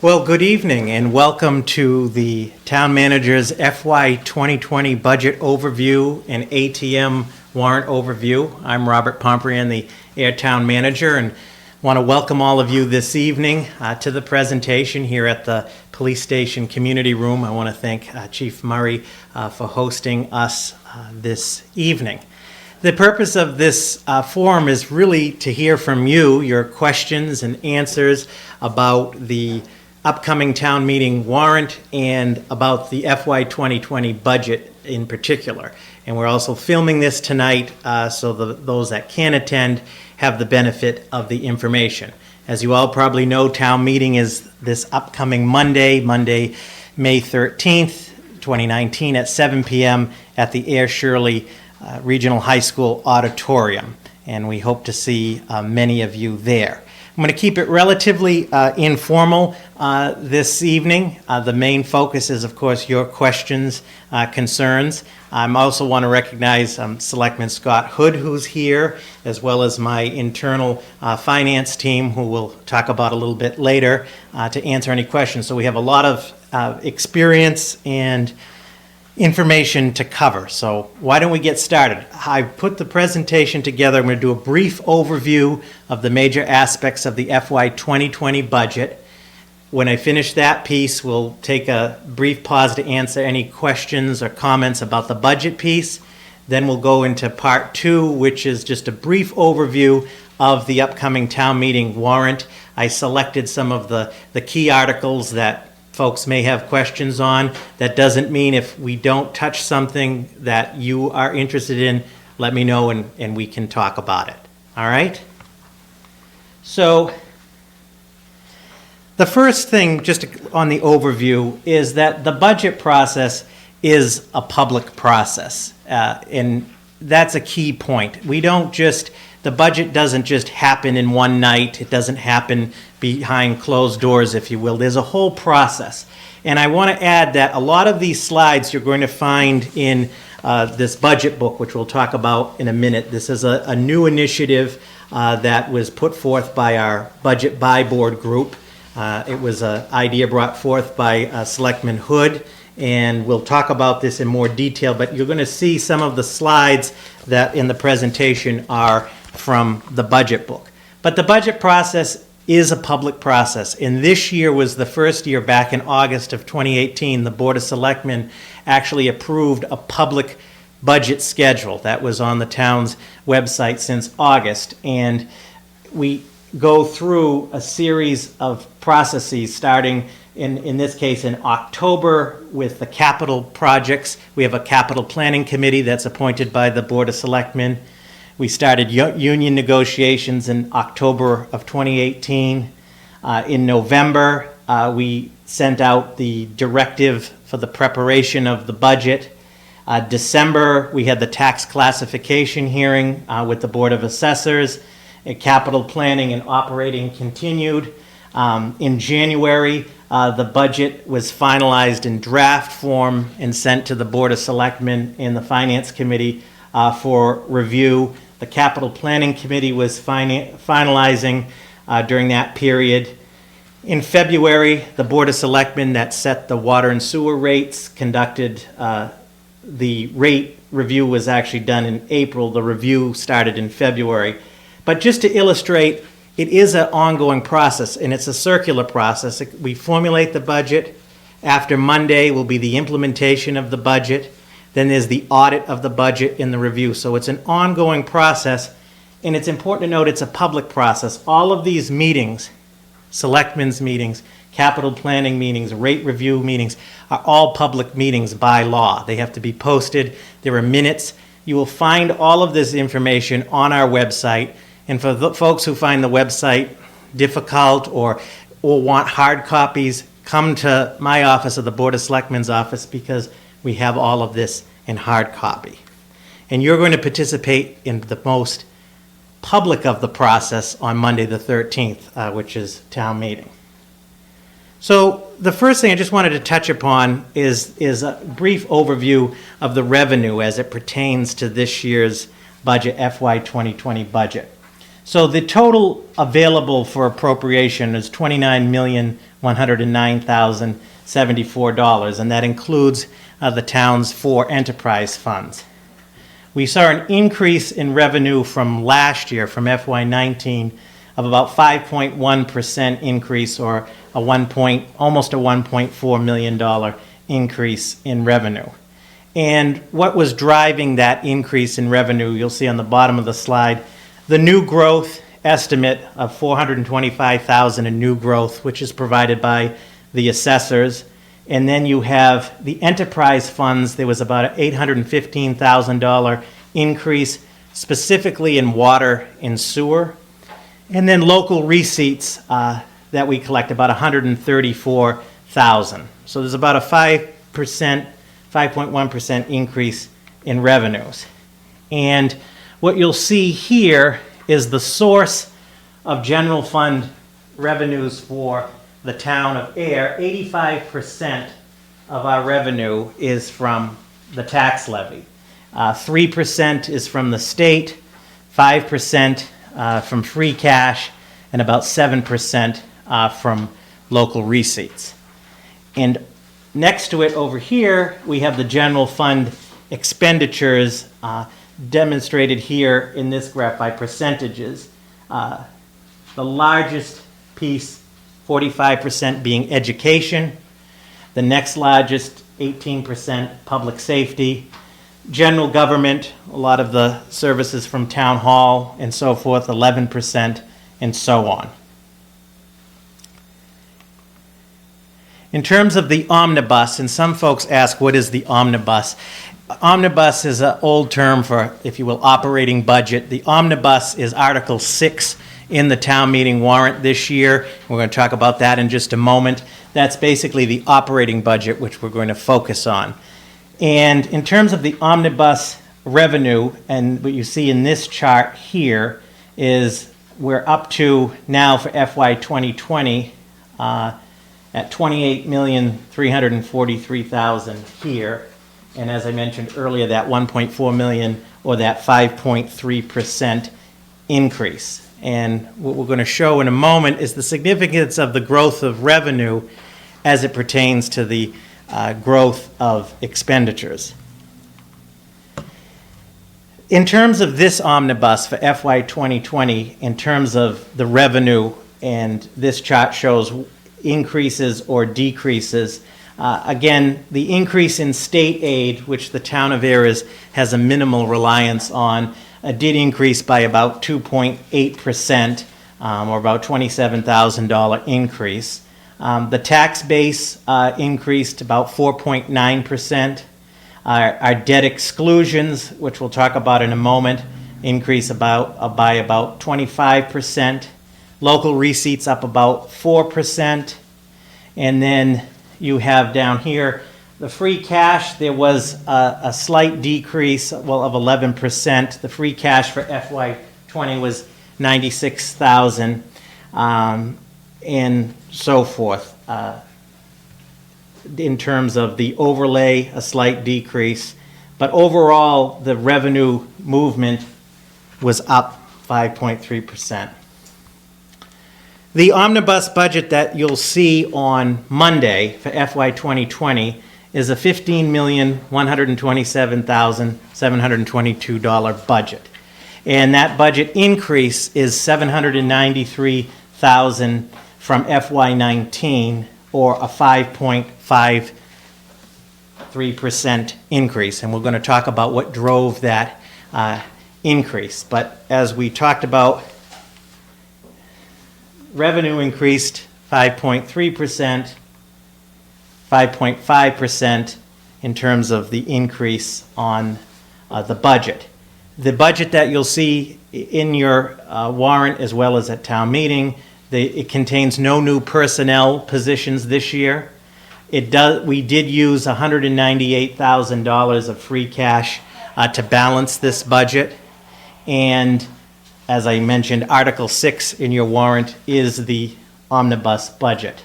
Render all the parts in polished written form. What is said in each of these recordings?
Well, good evening and welcome to the Town Manager's FY 2020 Budget Overview and ATM Warrant Overview. I'm Robert Pomprian, the Air Town Manager, and want to welcome all of you this evening to the presentation here at the Police Station Community Room. I want to thank Chief Murray for hosting us this evening. The purpose of this forum is really to hear from you, your questions and answers about the upcoming town meeting warrant and about the FY 2020 budget in particular. And we're also filming this tonight so those that can attend have the benefit of the information. As you all probably know, town meeting is this upcoming Monday, May 13th, 2019 at 7 p.m. at the Air Shirley Regional High School Auditorium. And we hope to see many of you there. I'm going to keep it relatively informal this evening. The main focus is, of course, your questions, concerns. I also want to recognize Selectman Scott Hood, who's here, as well as my internal finance team, who we'll talk about a little bit later, to answer any questions. So we have a lot of experience and information to cover. So why don't we get started? I put the presentation together. I'm going to do a brief overview of the major aspects of the FY 2020 budget. When I finish that piece, we'll take a brief pause to answer any questions or comments about the budget piece. Then we'll go into part two, which is just a brief overview of the upcoming town meeting warrant. I selected some of the key articles that folks may have questions on. That doesn't mean if we don't touch something that you are interested in, let me know and we can talk about it. All right? So the first thing, just on the overview, is that the budget process is a public process. And that's a key point. The budget doesn't just happen in one night. It doesn't happen behind closed doors, if you will. There's a whole process. And I want to add that a lot of these slides you're going to find in this budget book, which we'll talk about in a minute. This is a new initiative that was put forth by our Budget Buy Board group. It was an idea brought forth by Selectman Hood, and we'll talk about this in more detail, but you're going to see some of the slides that in the presentation are from the budget book. But the budget process is a public process, and this year was the first year back in August of 2018 the Board of Selectmen actually approved a public budget schedule that was on the town's website since August, and we go through a series of processes starting in this case in October with the capital projects. We have a capital planning committee that's appointed by the Board of Selectmen. We started union negotiations in October of 2018. In November, we sent out the directive for the preparation of the budget. December, we had the tax classification hearing with the Board of Assessors. Capital planning and operating continued. In January, the budget was finalized in draft form and sent to the Board of Selectmen and the Finance Committee for review. The Capital Planning Committee was finalizing during that period. In February, the Board of Selectmen that set the water and sewer rates conducted the rate review was actually done in April. The review started in February. But just to illustrate, it is an ongoing process, and it's a circular process. We formulate the budget. After Monday will be the implementation of the budget. Then there's the audit of the budget and the review. So it's an ongoing process, and it's important to note it's a public process. All of these meetings, selectmen's meetings, capital planning meetings, rate review meetings, are all public meetings by law. They have to be posted. There are minutes. You will find all of this information on our website. And for the folks who find the website difficult or want hard copies, come to my office or the Board of Selectmen's office because we have all of this in hard copy. And you're going to participate in the most public of the process on Monday the 13th, which is town meeting. So the first thing I just wanted to touch upon is a brief overview of the revenue as it pertains to this year's budget, FY 2020 budget. So the total available for appropriation is $29,109,074, and that includes the town's 4 enterprise funds. We saw an increase in revenue from last year, from FY19, of about 5.1% increase, or almost a $1.4 million increase in revenue. And what was driving that increase in revenue, you'll see on the bottom of the slide, the new growth estimate of $425,000 in new growth, which is provided by the assessors. And then you have the enterprise funds. There was about an $815,000 increase, specifically in water and sewer. And then local receipts that we collect, about $134,000. So there's about a 5.1% increase in revenues. And what you'll see here is the source of general fund revenues for the town of Air. 85% of our revenue is from the tax levy. 3% is from the state, 5% from free cash, and about 7% from local receipts. And next to it over here, we have the general fund expenditures demonstrated here in this graph by percentages. The largest piece, 45%, being education. The next largest, 18%, public safety. General government, a lot of the services from town hall and so forth, 11%, and so on. In terms of the omnibus, and some folks ask, what is the omnibus? Omnibus is an old term for, if you will, operating budget. The omnibus is Article 6 in the town meeting warrant this year. We're going to talk about that in just a moment. That's basically the operating budget, which we're going to focus on. And in terms of the omnibus revenue, and what you see in this chart here is we're up to now for FY 2020 at $28,343,000 here. And as I mentioned earlier, that $1.4 million, or that 5.3% increase. And what we're going to show in a moment is the significance of the growth of revenue as it pertains to the growth of expenditures. In terms of this omnibus for FY 2020, in terms of the revenue, and this chart shows increases or decreases. Again, the increase in state aid, which the town of Air has a minimal reliance on, did increase by about 2.8%, or about $27,000 increase. The tax base increased about 4.9%. Our debt exclusions, which we'll talk about in a moment, increased by about 25%. Local receipts up about 4%. And then you have down here the free cash. There was a slight decrease, of 11%. The free cash for FY20 was $96,000, and so forth. In terms of the overlay, a slight decrease. But overall, the revenue movement was up 5.3%. The omnibus budget that you'll see on Monday for FY 2020 is a $15,127,722 budget. And that budget increase is $793,000 from FY19, or a 5.53% increase. And we're going to talk about what drove that increase. But as we talked about, revenue increased 5.3%, 5.5% in terms of the increase on the budget. The budget that you'll see in your warrant, as well as at town meeting, it contains no new personnel positions this year. We did use $198,000 of free cash to balance this budget. And as I mentioned, Article 6 in your warrant is the omnibus budget.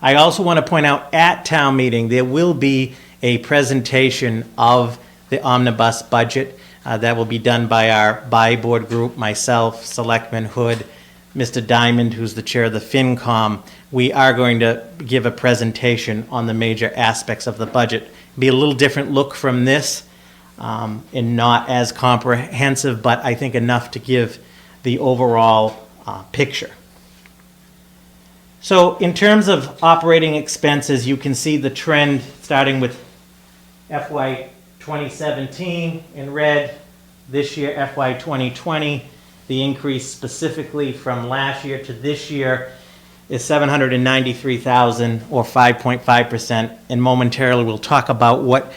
I also want to point out, at town meeting, there will be a presentation of the omnibus budget. That will be done by our board group, myself, Selectman Hood, Mr. Diamond, who's the chair of the FinCom. We are going to give a presentation on the major aspects of the budget. Be a little different look from this, and not as comprehensive, but I think enough to give the overall picture. So in terms of operating expenses, you can see the trend starting with FY 2017 in red, this year FY 2020. The increase specifically from last year to this year is $793,000 or 5.5%, and momentarily we'll talk about what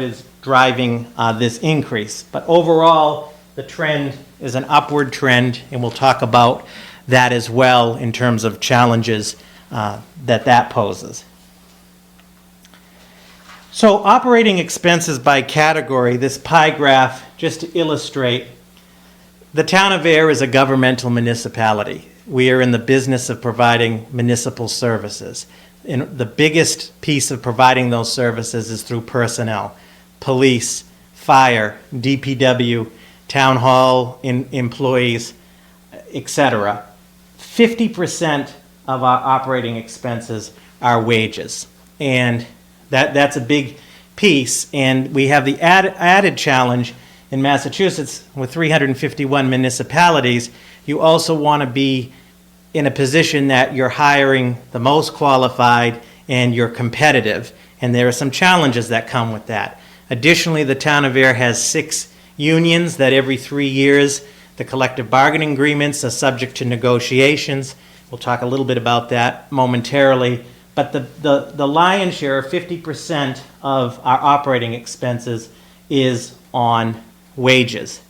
is driving this increase. But overall, the trend is an upward trend, and we'll talk about that as well in terms of challenges that poses. So operating expenses by category, this pie graph, just to illustrate, the town of Air is a governmental municipality. We are in the business of providing municipal services. And the biggest piece of providing those services is through personnel, police, fire, DPW, town hall employees, etc. 50% of our operating expenses are wages. And that's a big piece. And we have the added challenge in Massachusetts with 351 municipalities. You also want to be in a position that you're hiring the most qualified and you're competitive. And there are some challenges that come with that. Additionally, the town of Air has 6 unions that every 3 years the collective bargaining agreements are subject to negotiations. We'll talk a little bit about that momentarily. But the lion's share, 50% of our operating expenses, is on wages.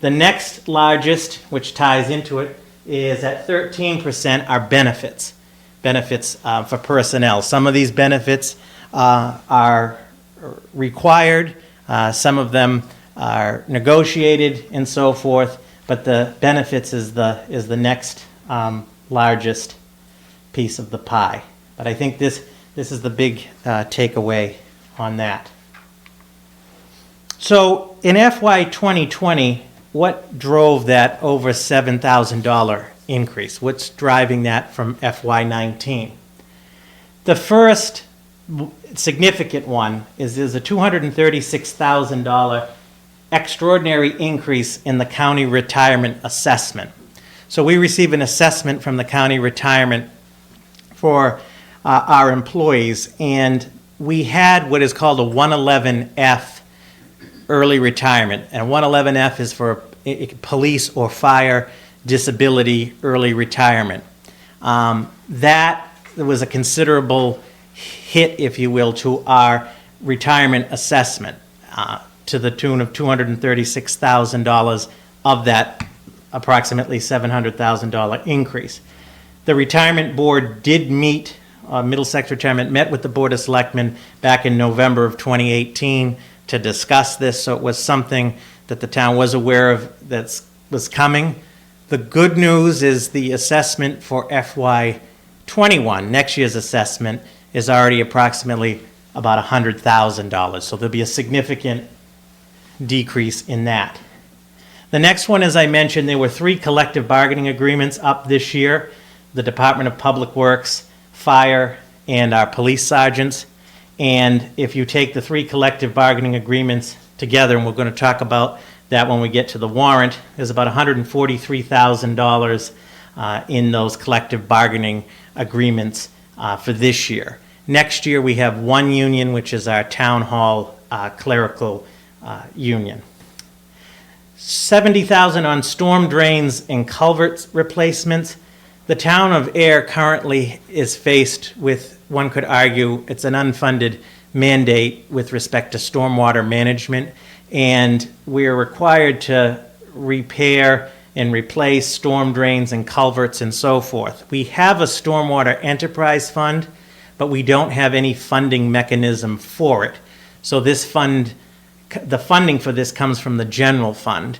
The next largest, which ties into it, is at 13% are benefits for personnel. Some of these benefits are required, some of them are negotiated and so forth, but the benefits is the next largest piece of the pie. But I think this is the big takeaway on that. So in FY 2020, what drove that over $7,000 increase? What's driving that from FY 19? The first significant one is there's a $236,000 extraordinary increase in the county retirement assessment. So we receive an assessment from the county retirement for our employees, and we had what is called a 111F early retirement, and 111F is for police or fire disability early retirement. That was a considerable hit, if you will, to our retirement assessment, to the tune of $236,000 of that approximately $700,000 increase. The retirement board did meet, Middlesex Retirement met with the Board of Selectmen back in November of 2018 to discuss this, so it was something that the town was aware of that was coming. The good news is the assessment for FY 21, next year's assessment, is already approximately about $100,000, so there'll be a significant decrease in that. The next one, as I mentioned, there were 3 collective bargaining agreements up this year: the Department of Public Works, Fire, and our police sergeants. And if you take the 3 collective bargaining agreements together, and we're going to talk about that when we get to the warrant, there's about $143,000 in those collective bargaining agreements for this year. Next year we have 1 union, which is our town hall clerical union. $70,000 on storm drains and culverts replacements. The town of Air currently is faced with, one could argue, it's an unfunded mandate with respect to stormwater management, and we are required to repair and replace storm drains and culverts and so forth. We have a stormwater enterprise fund, but we don't have any funding mechanism for it. So this fund, the funding for this comes from the general fund.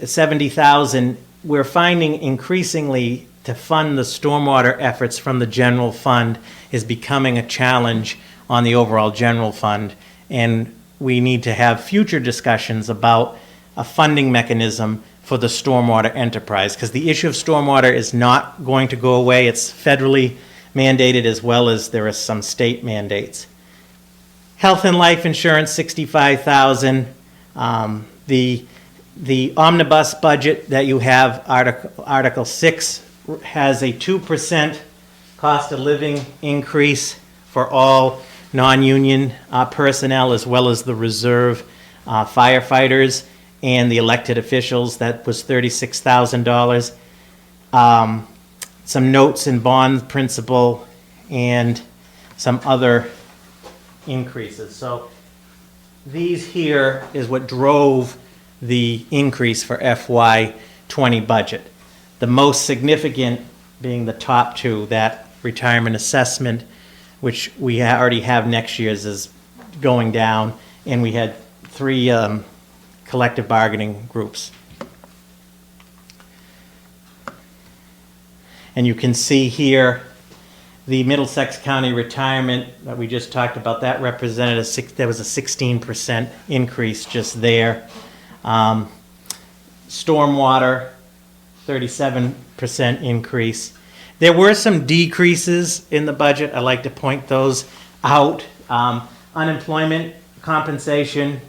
$70,000, we're finding increasingly to fund the stormwater efforts from the general fund is becoming a challenge on the overall general fund. And we need to have future discussions about a funding mechanism for the stormwater enterprise, because the issue of stormwater is not going to go away. It's federally mandated as well as there are some state mandates. Health and life insurance, $65,000. The omnibus budget that you have, Article 6, has a 2% cost of living increase for all non-union personnel, as well as the reserve firefighters and the elected officials. That was $36,000. Some notes and bond principal and some other increases. So these here is what drove the increase for FY20 budget. The most significant being the top two, that retirement assessment, which we already have next year's, is going down, and we had 3 collective bargaining groups. And you can see here the Middlesex County retirement that we just talked about. That represented there was a 16% increase just there. Stormwater, 37% increase. There were some decreases in the budget. I like to point those out. Unemployment compensation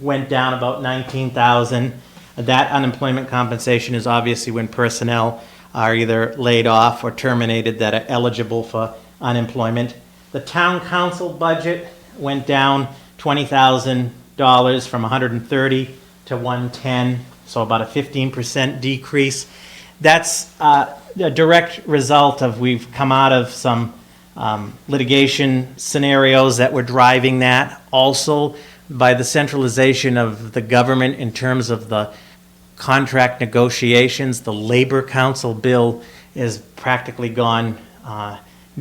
went down about $19,000. That unemployment compensation is obviously when personnel are either laid off or terminated that are eligible for unemployment. The town council budget went down $20,000 from 130 to 110, so about a 15% decrease. That's a direct result of we've come out of some litigation scenarios that were driving that. Also, by the centralization of the government in terms of the contract negotiations, the Labor Council bill is practically gone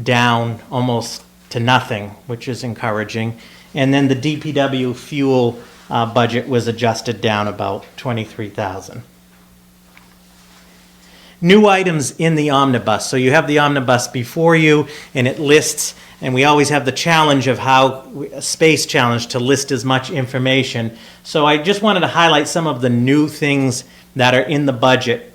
down almost to nothing, which is encouraging. And then the DPW fuel budget was adjusted down about $23,000. New items in the omnibus. So you have the omnibus before you, and it lists, and we always have the challenge of a space challenge to list as much information. So I just wanted to highlight some of the new things that are in the budget.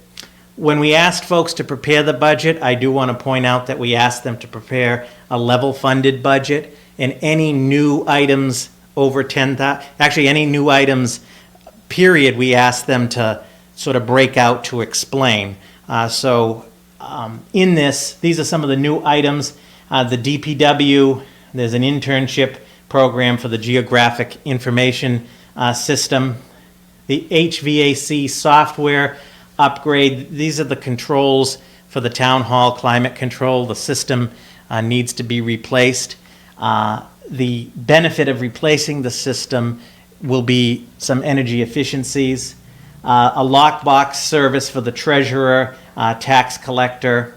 When we asked folks to prepare the budget, I do want to point out that we asked them to prepare a level funded budget, and any new items over 10,000, actually any new items, period, we asked them to sort of break out to explain. In this, these are some of the new items. The DPW, there's an internship program for the geographic information system. The HVAC software upgrade, these are the controls for the town hall climate control. The system needs to be replaced. The benefit of replacing the system will be some energy efficiencies. A lockbox service for the treasurer, tax collector.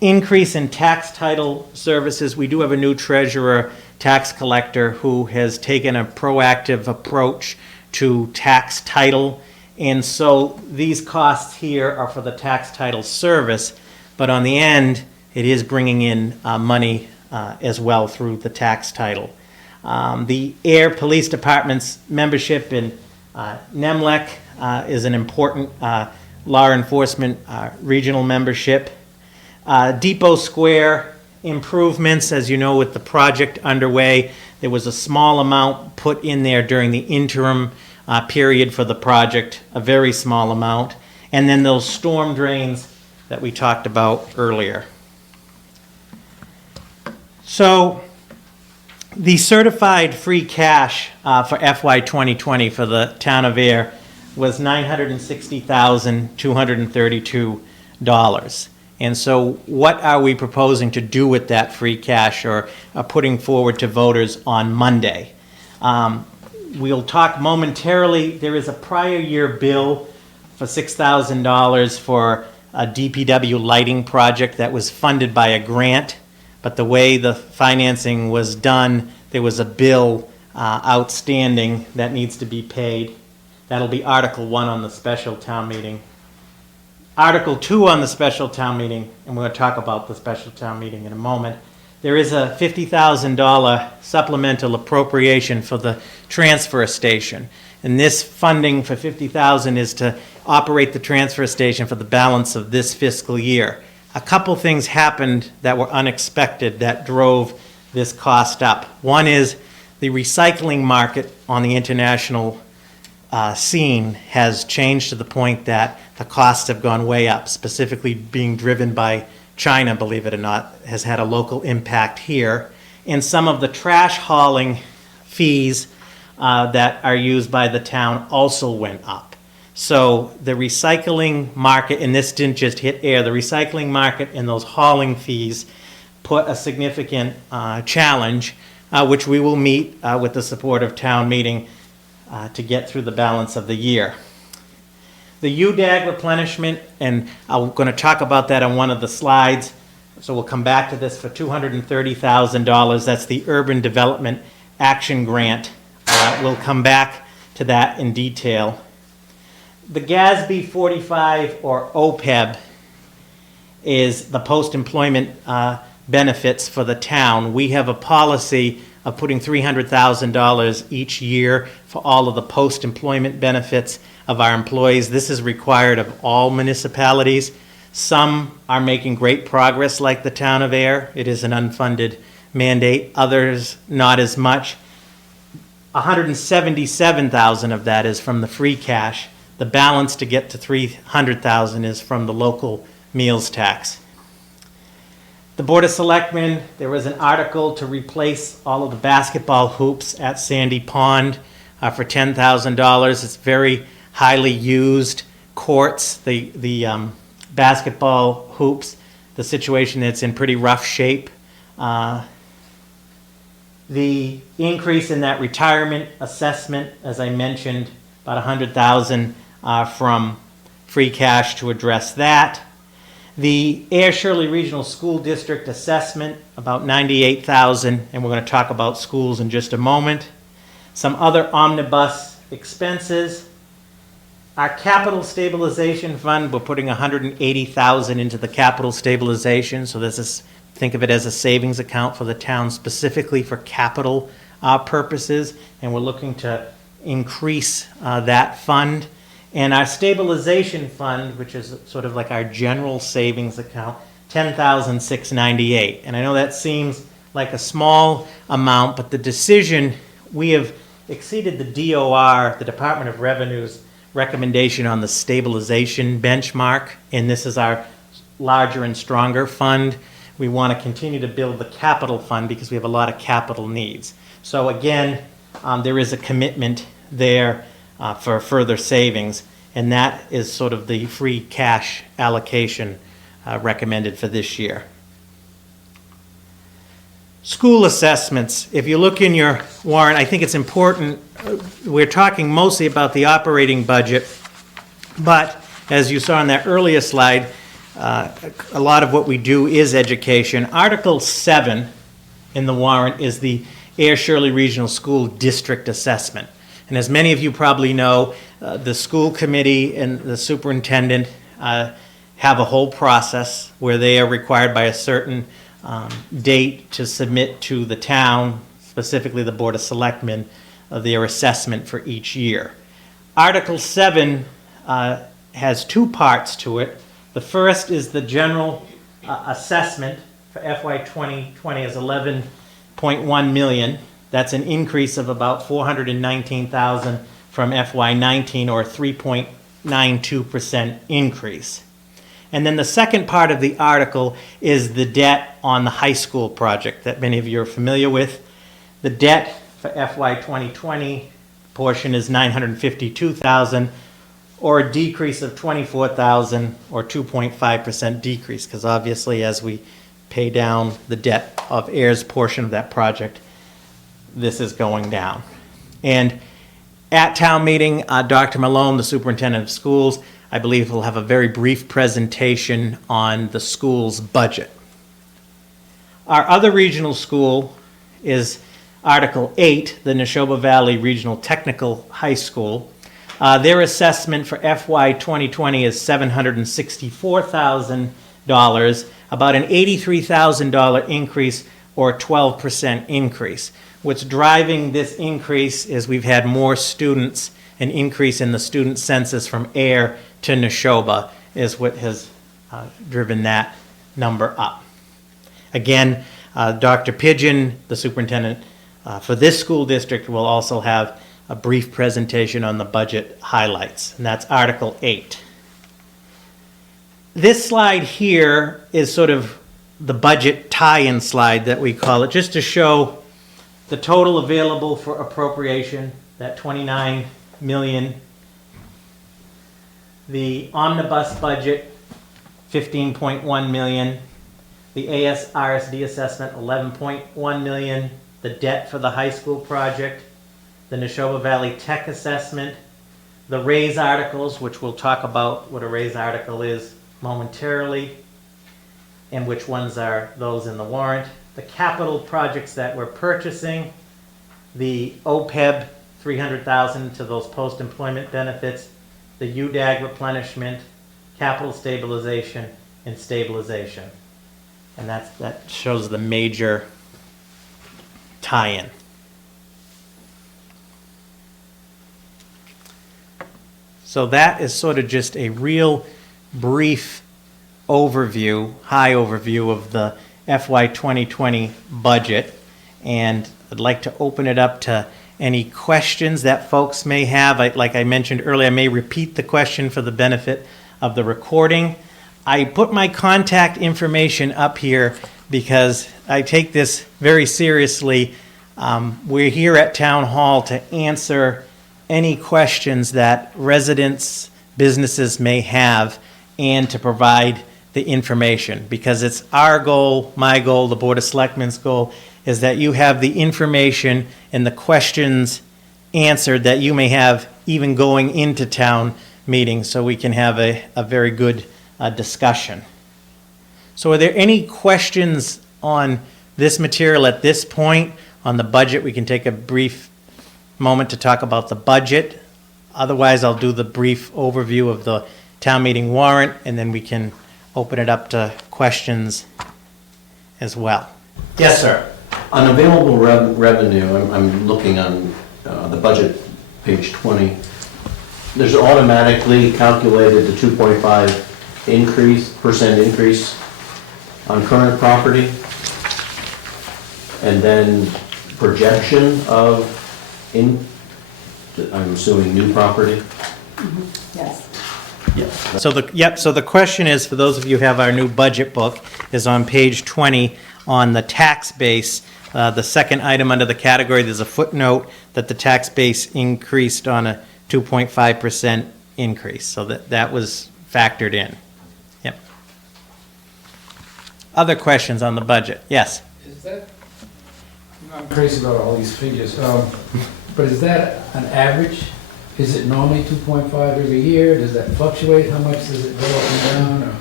Increase in tax title services. We do have a new treasurer, tax collector, who has taken a proactive approach to tax title. And so these costs here are for the tax title service, but on the end, it is bringing in money as well through the tax title. The Air Police Department's membership in NEMLEC is an important law enforcement regional membership. Depot Square improvements, as you know, with the project underway, there was a small amount put in there during the interim period for the project, a very small amount. And then those storm drains that we talked about earlier. So the certified free cash for FY 2020 for the town of Air was $960,232. And so what are we proposing to do with that free cash, or putting forward to voters on Monday? We'll talk momentarily. There is a prior year bill for $6,000 for a DPW lighting project that was funded by a grant, but the way the financing was done, there was a bill outstanding that needs to be paid. That'll be Article 1 on the special town meeting. Article 2 on the special town meeting, and we're going to talk about the special town meeting in a moment. there is a $50,000 supplemental appropriation for the transfer station. And this funding for $50,000 is to operate the transfer station for the balance of this fiscal year. A couple things happened that were unexpected that drove this cost up. One is the recycling market on the international scene has changed to the point that the costs have gone way up, specifically being driven by China, believe it or not, has had a local impact here. And some of the trash hauling fees that are used by the town also went up. So the recycling market, and this didn't just hit air, the recycling market and those hauling fees put a significant challenge, which we will meet with the support of town meeting to get through the balance of the year. The UDAG replenishment, and I'm going to talk about that on one of the slides, so we'll come back to this for $230,000. That's the Urban Development Action Grant. We'll come back to that in detail. The GASB 45, or OPEB, is the post-employment benefits for the town. We have a policy of putting $300,000 each year for all of the post-employment benefits of our employees. This is required of all municipalities. Some are making great progress, like the town of Air. It is an unfunded mandate. Others, not as much. $177,000 of that is from the free cash. The balance to get to $300,000 is from the local meals tax. The Board of Selectmen, there was an article to replace all of the basketball hoops at Sandy Pond for $10,000. It's very highly used courts, the basketball hoops. The situation, it's in pretty rough shape. The increase in that retirement assessment, as I mentioned, about $100,000 from free cash to address that. The Air Shirley Regional School District assessment, about $98,000, and we're going to talk about schools in just a moment. Some other omnibus expenses. Our capital stabilization fund, we're putting $180,000 into the capital stabilization, so this is, think of it as a savings account for the town specifically for capital purposes, and we're looking to increase that fund. And our stabilization fund, which is sort of like our general savings account, $10,698. And I know that seems like a small amount, but the decision, we have exceeded the DOR, the Department of Revenue's recommendation on the stabilization benchmark, and this is our larger and stronger fund. We want to continue to build the capital fund because we have a lot of capital needs. So again, there is a commitment there for further savings, and that is sort of the free cash allocation recommended for this year. School assessments. If you look in your warrant, I think it's important, we're talking mostly about the operating budget, but as you saw in that earlier slide, a lot of what we do is education. Article 7 in the warrant is the Air Shirley Regional School District Assessment. And as many of you probably know, the school committee and the superintendent have a whole process where they are required by a certain date to submit to the town, specifically the Board of Selectmen, their assessment for each year. Article 7 has two parts to it. The first is the general assessment for FY 2020 is $11.1 million. That's an increase of about $419,000 from FY19, or a 3.92% increase. And then the second part of the article is the debt on the high school project that many of you are familiar with. The debt for FY 2020 portion is $952,000, or a decrease of $24,000, or 2.5% decrease, because obviously as we pay down the debt of AIR's portion of that project, this is going down. And at town meeting, Dr. Malone, the superintendent of schools, I believe will have a very brief presentation on the school's budget. Our other regional school is Article 8, the Neshoba Valley Regional Technical High School. Their assessment for FY 2020 is $764,000, about an $83,000 increase or 12% increase. What's driving this increase is we've had more students, an increase in the student census from Air to Neshoba is what has driven that number up. Again, Dr. Pigeon, the superintendent for this school district, will also have a brief presentation on the budget highlights, and that's Article 8. This slide here is sort of the budget tie-in slide that we call it, just to show the total available for appropriation, that 29 million. The omnibus budget, 15.1 million. The RSD assessment, 11.1 million. The debt for the high school project, the Neshoba Valley Tech assessment, the raise articles, which we'll talk about what a raise article is momentarily, and which ones are those in the warrant. The capital projects that we're purchasing, the OPEB, 300,000 to those post-employment benefits, the UDAG replenishment, capital stabilization, and stabilization. And that shows the major tie-in. So that is sort of just a real brief overview, high overview of the FY 2020 budget. And I'd like to open it up to any questions that folks may have. Like I mentioned earlier, I may repeat the question for the benefit of the recording. I put my contact information up here because I take this very seriously. We're here at Town Hall to answer any questions that residents, businesses may have, and to provide the information, because it's our goal, my goal, the Board of Selectmen's goal, is that you have the information and the questions answered that you may have even going into town meetings, so we can have a very good discussion. So are there any questions on this material at this point on the budget? We can take a brief moment to talk about the budget. Otherwise, I'll do the brief overview of the town meeting warrant, and then we can open it up to questions as well. Yes, sir. On available revenue, I'm looking on the budget, page 20. There's automatically calculated the 2.5% increase on current property, and then projection of I'm assuming new property. Yes. So the question is, for those of you who have our new budget book, is on page 20 on the tax base. The second item under the category, there's a footnote that the tax base increased on a 2.5% increase. So that was factored in. Yep. Other questions on the budget? Yes. Is that, I'm crazy about all these figures, but is that an average? Is it normally 2.5 every year? Does that fluctuate? How much does it go up and down? Or?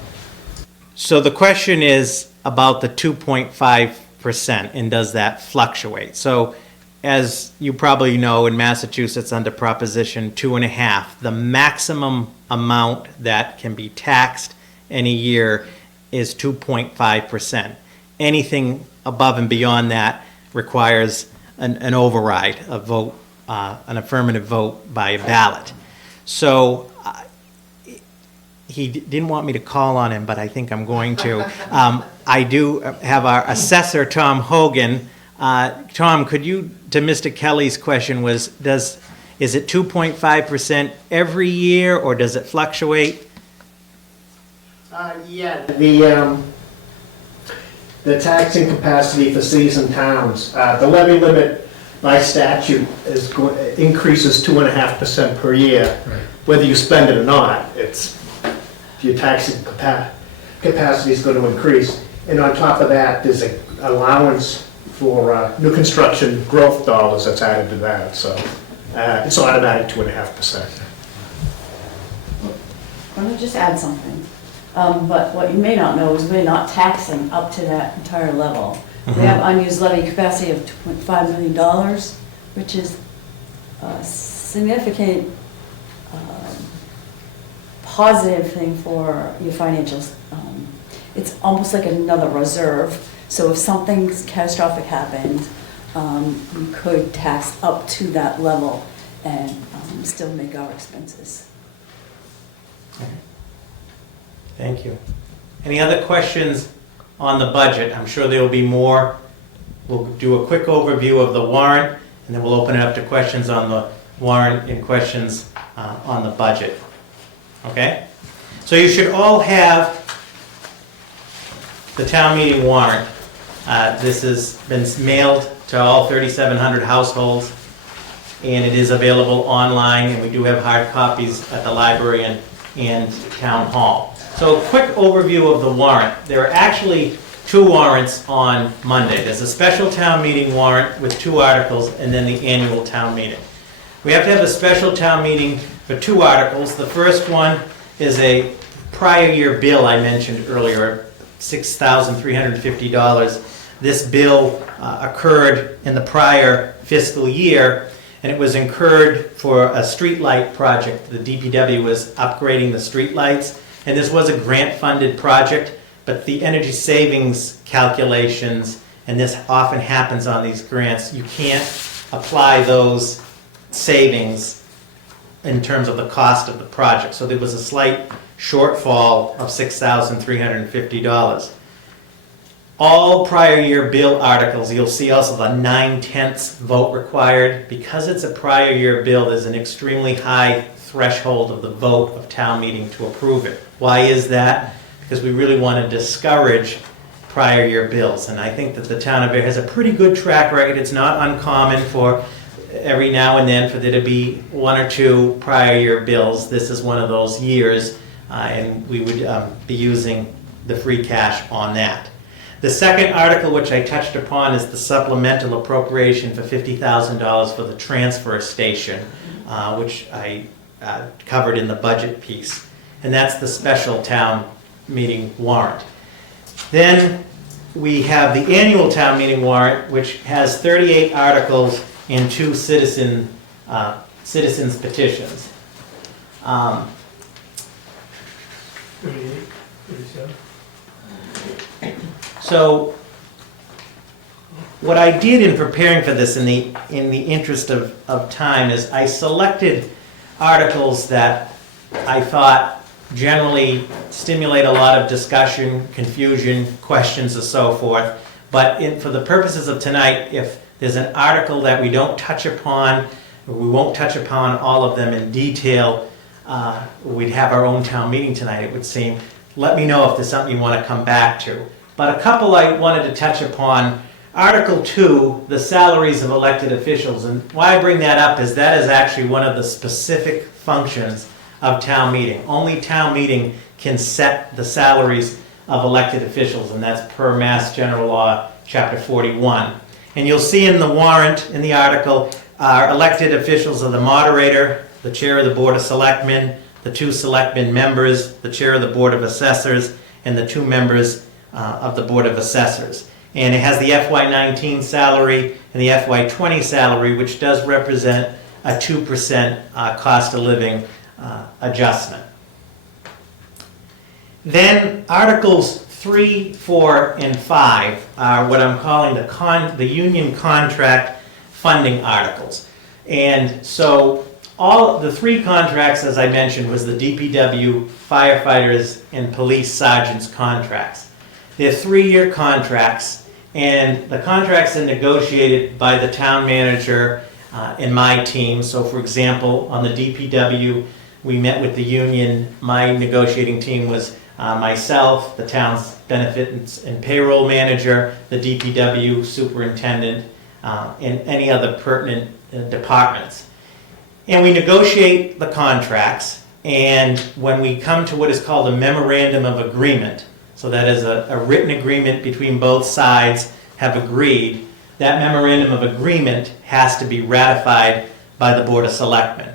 So the question is about the 2.5%, and does that fluctuate? So as you probably know, in Massachusetts under Proposition 2.5, the maximum amount that can be taxed in a year is 2.5%. Anything above and beyond that requires an override, a vote, an affirmative vote by a ballot. So he didn't want me to call on him, but I think I'm going to. I do have our assessor, Tom Hogan. Tom, could you, to Mr. Kelly's question, is it 2.5% every year, or does it fluctuate? Yeah, the taxing capacity for cities and towns, the levy limit by statute increases 2.5% per year, Right. whether you spend it or not. It's your taxing capacity is going to increase, and on top of that, there's an allowance for new construction growth dollars that's added to that. So it's automatic 2.5%. Let me just add something. But what you may not know is we're not taxing up to that entire level. We have unused levy capacity of $2.5 million, which is a significant positive thing for your financials. It's almost like another reserve. So if something catastrophic happened, we could tax up to that level and still make our expenses. Thank you. Any other questions on the budget? I'm sure there will be more. We'll do a quick overview of the warrant, and then we'll open it up to questions on the warrant and questions on the budget. Okay? So you should all have the town meeting warrant. This has been mailed to all 3,700 households, and it is available online, and we do have hard copies at the library and town hall. So a quick overview of the warrant. There are actually two warrants on Monday. There's a special town meeting warrant with 2 articles, and then the annual town meeting. We have to have a special town meeting for 2 articles. The first one is a prior year bill I mentioned earlier, $6,350. This bill occurred in the prior fiscal year, and it was incurred for a streetlight project. The DPW was upgrading the streetlights, and this was a grant-funded project, but the energy savings calculations, and this often happens on these grants, you can't apply those savings in terms of the cost of the project. So there was a slight shortfall of $6,350. All prior year bill articles, you'll see also the 9/10 vote required. Because it's a prior year bill, there's an extremely high threshold of the vote of town meeting to approve it. Why is that? Because we really want to discourage prior year bills. And I think that the town of Bear has a pretty good track record. It's not uncommon for every now and then for there to be 1 or 2 prior year bills. This is one of those years, and we would be using the free cash on that. The second article, which I touched upon, is the supplemental appropriation for $50,000 for the transfer station, which I covered in the budget piece. And that's the special town meeting warrant. Then we have the annual town meeting warrant, which has 38 articles and 2 citizens petitions. 38, 37. So what I did in preparing for this in the interest of time is I selected articles that I thought generally stimulate a lot of discussion, confusion, questions, and so forth. But for the purposes of tonight, if there's an article that we don't touch upon, or we won't touch upon all of them in detail, we'd have our own town meeting tonight, it would seem. Let me know if there's something you want to come back to. But a couple I wanted to touch upon. Article 2, the salaries of elected officials. And why I bring that up is that is actually one of the specific functions of town meeting. Only town meeting can set the salaries of elected officials, and that's per Mass General Law, Chapter 41. And you'll see in the warrant, in the article, our elected officials are the moderator, the chair of the Board of Selectmen, the 2 selectmen members, the chair of the Board of Assessors, and the 2 members of the Board of Assessors. And it has the FY19 salary and the FY20 salary, which does represent a 2% cost of living adjustment. Then Articles 3, 4, and 5 are what I'm calling the union contract funding articles. And so all the 3 contracts, as I mentioned, was the DPW, firefighters, and police sergeants contracts. They're 3-year contracts, and the contracts are negotiated by the town manager and my team. So for example, on the DPW, we met with the union. My negotiating team was myself, the town's benefits and payroll manager, the DPW superintendent, and any other pertinent departments. And we negotiate the contracts, and when we come to what is called a memorandum of agreement, so that is a written agreement between both sides have agreed, that memorandum of agreement has to be ratified by the Board of Selectmen.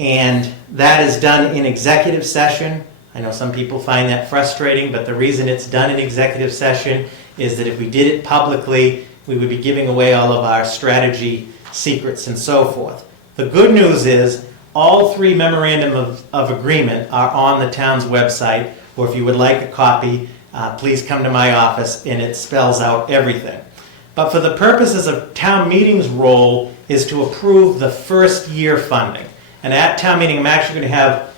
And that is done in executive session. I know some people find that frustrating, but the reason it's done in executive session is that if we did it publicly, we would be giving away all of our strategy secrets and so forth. The good news is all 3 memorandum of agreement are on the town's website, or if you would like a copy, please come to my office, and it spells out everything. But for the purposes of town meeting's role is to approve the first year funding. And at town meeting, I'm actually going to have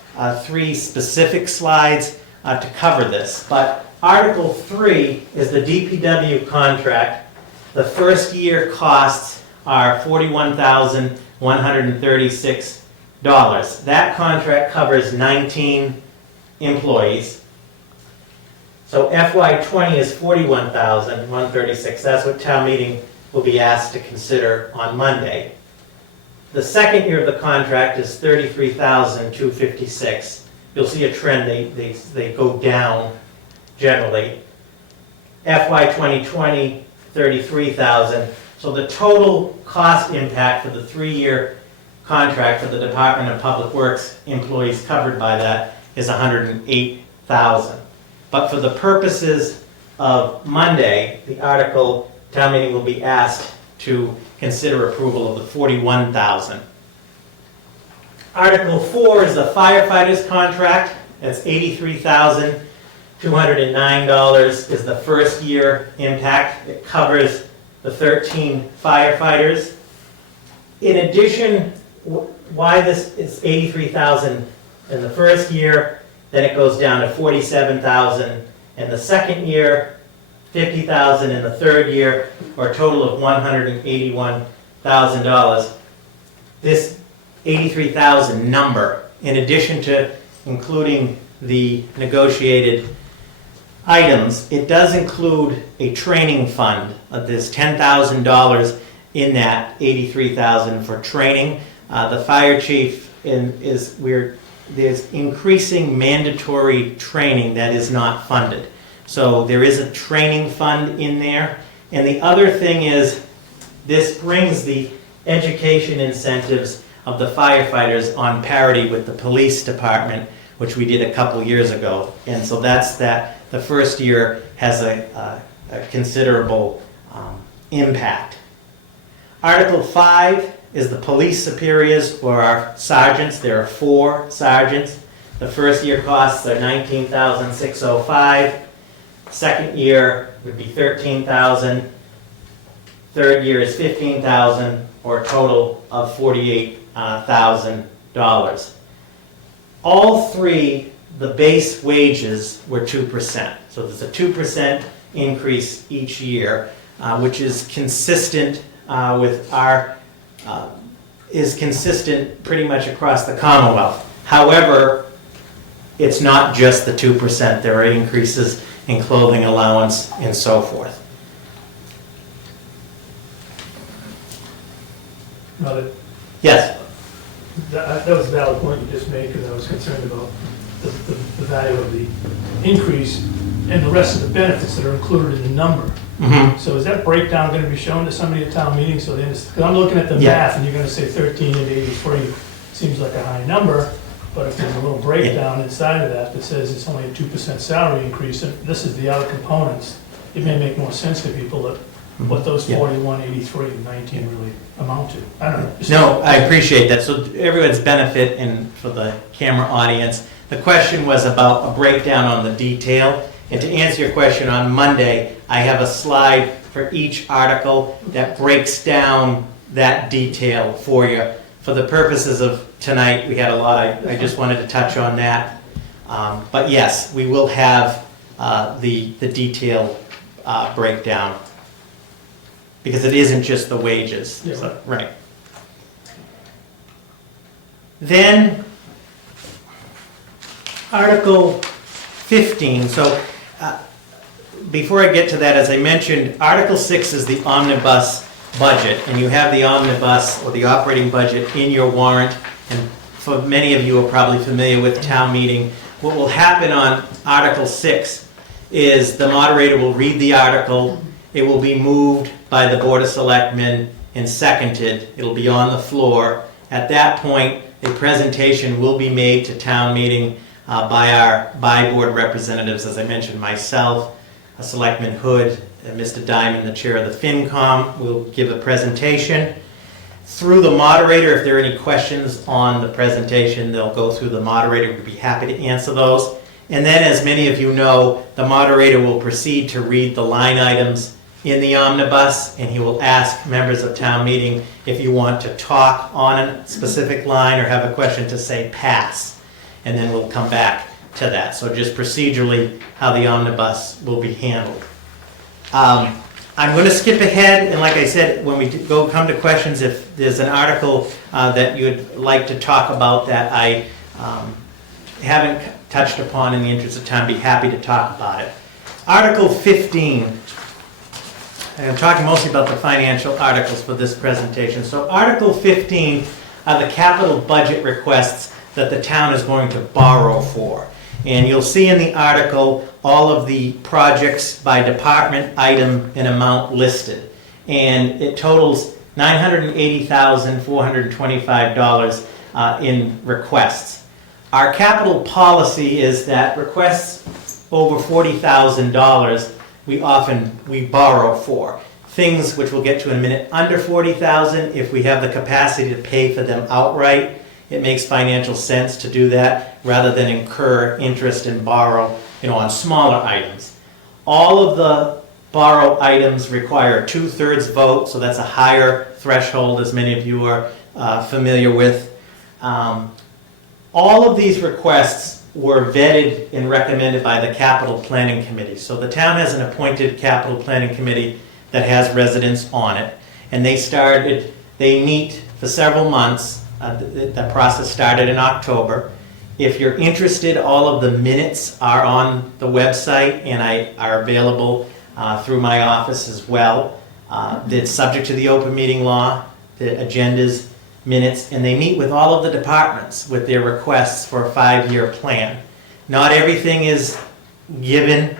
3 specific slides to cover this. But Article 3 is the DPW contract. The first year costs are $41,136. That contract covers 19 employees. So FY20 is $41,136. That's what town meeting will be asked to consider on Monday. The second year of the contract is $33,256. You'll see a trend, they go down generally. FY 2020, $33,000. So the total cost impact for the 3-year contract for the Department of Public Works employees covered by that is $108,000. But for the purposes of Monday, the article, town meeting will be asked to consider approval of the $41,000. Article 4 is the firefighters contract. That's $83,209 is the first year impact. It covers the 13 firefighters. In addition, why this is $83,000 in the first year, then it goes down to $47,000 in the second year, $50,000 in the third year, or a total of $181,000. This $83,000 number, in addition to including the negotiated items, it does include a training fund. There's $10,000 in that $83,000 for training. The fire chief there's increasing mandatory training that is not funded. So there is a training fund in there. And the other thing is, this brings the education incentives of the firefighters on parity with the police department, which we did a couple years ago. And so that's that. The first year has a considerable impact. Article 5 is the police superiors or our sergeants. There are 4 sergeants. The first year costs are $19,605. Second year would be $13,000. Third year is $15,000, or a total of $48,000. All 3, the base wages were 2%. So there's a 2% increase each year, which is consistent with our is consistent pretty much across the Commonwealth. However, it's not just the 2%. There are increases in clothing allowance and so forth. Now, Yes? that was a valid point you just made, because I was concerned about the value of the increase and the rest of the benefits that are included in the number. Mm-hmm. So is that breakdown going to be shown to somebody at town meeting, so they understand? Because I'm looking at the Yeah. math, and you're going to say 13 and 83 seems like a high number, but if there's a little breakdown inside of that says it's only a 2% salary increase, and this is the other components, it may make more sense to people that what those Yeah. 41, 83, and 19 really amount to. I don't know. No, I appreciate that. So everyone's benefit and for the camera audience, the question was about a breakdown on the detail. And to answer your question, on Monday, I have a slide for each article that breaks down that detail for you. For the purposes of tonight, we had a lot, I just wanted to touch on that. But yes, we will have the detail breakdown, because it isn't just the wages. Yeah. So, right. Then, Article 15. So, before I get to that, as I mentioned, Article 6 is the omnibus budget, and you have the omnibus or the operating budget in your warrant. And for many of you are probably familiar with town meeting. What will happen on Article 6 is the moderator will read the article. It will be moved by the Board of Selectmen and seconded. It'll be on the floor. At that point, a presentation will be made to town meeting by our board representatives, as I mentioned, myself, Selectman Hood, and Mr. Diamond, the chair of the FinCom, will give a presentation. Through the moderator, if there are any questions on the presentation, they'll go through the moderator. We'd be happy to answer those. And then, as many of you know, the moderator will proceed to read the line items in the omnibus, and he will ask members of town meeting if you want to talk on a specific line or have a question to say pass. And then we'll come back to that. So just procedurally, how the omnibus will be handled. I'm going to skip ahead, and like I said, when we come to questions, if there's an article that you'd like to talk about that I haven't touched upon in the interest of time, be happy to talk about it. Article 15, and I'm talking mostly about the financial articles for this presentation. So Article 15 are the capital budget requests that the town is going to borrow for. And you'll see in the article all of the projects by department, item, and amount listed. And it totals $980,425 in requests. Our capital policy is that requests over $40,000 we borrow for. Things which we'll get to in a minute under $40,000, if we have the capacity to pay for them outright, it makes financial sense to do that rather than incur interest and borrow, on smaller items. All of the borrow items require a 2/3 vote, so that's a higher threshold, as many of you are familiar with. All of these requests were vetted and recommended by the Capital Planning Committee. So the town has an appointed Capital Planning Committee that has residents on it, and they meet for several months. The process started in October. If you're interested, all of the minutes are on the website and are available through my office as well. It's subject to the open meeting law, the agendas, minutes, and they meet with all of the departments with their requests for a 5-year plan. Not everything is given,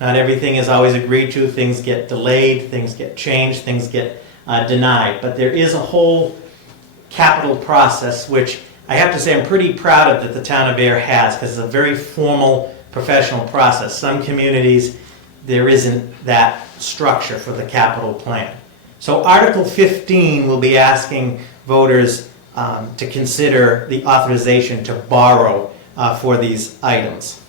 not everything is always agreed to. Things get delayed, things get changed, things get denied. But there is a whole capital process, which I have to say I'm pretty proud of that the town of Air has, because it's a very formal professional process. Some communities, there isn't that structure for the capital plan. So Article 15 will be asking voters to consider the authorization to borrow for these items.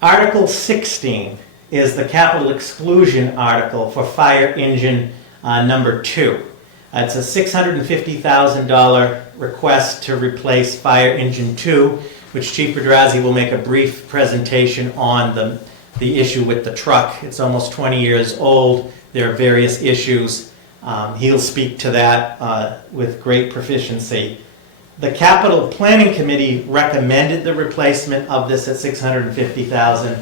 Article 16 is the capital exclusion article for fire engine number 2. It's a $650,000 request to replace fire engine 2, which Chief Pedrazi will make a brief presentation on the issue with the truck. It's almost 20 years old. There are various issues. He'll speak to that with great proficiency. The Capital Planning Committee recommended the replacement of this at $650,000,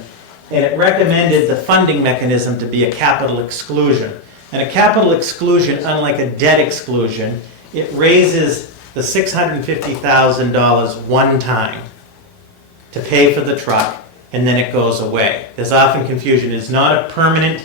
and it recommended the funding mechanism to be a capital exclusion. And a capital exclusion, unlike a debt exclusion, it raises the $650,000 one time to pay for the truck, and then it goes away. There's often confusion. It's not a permanent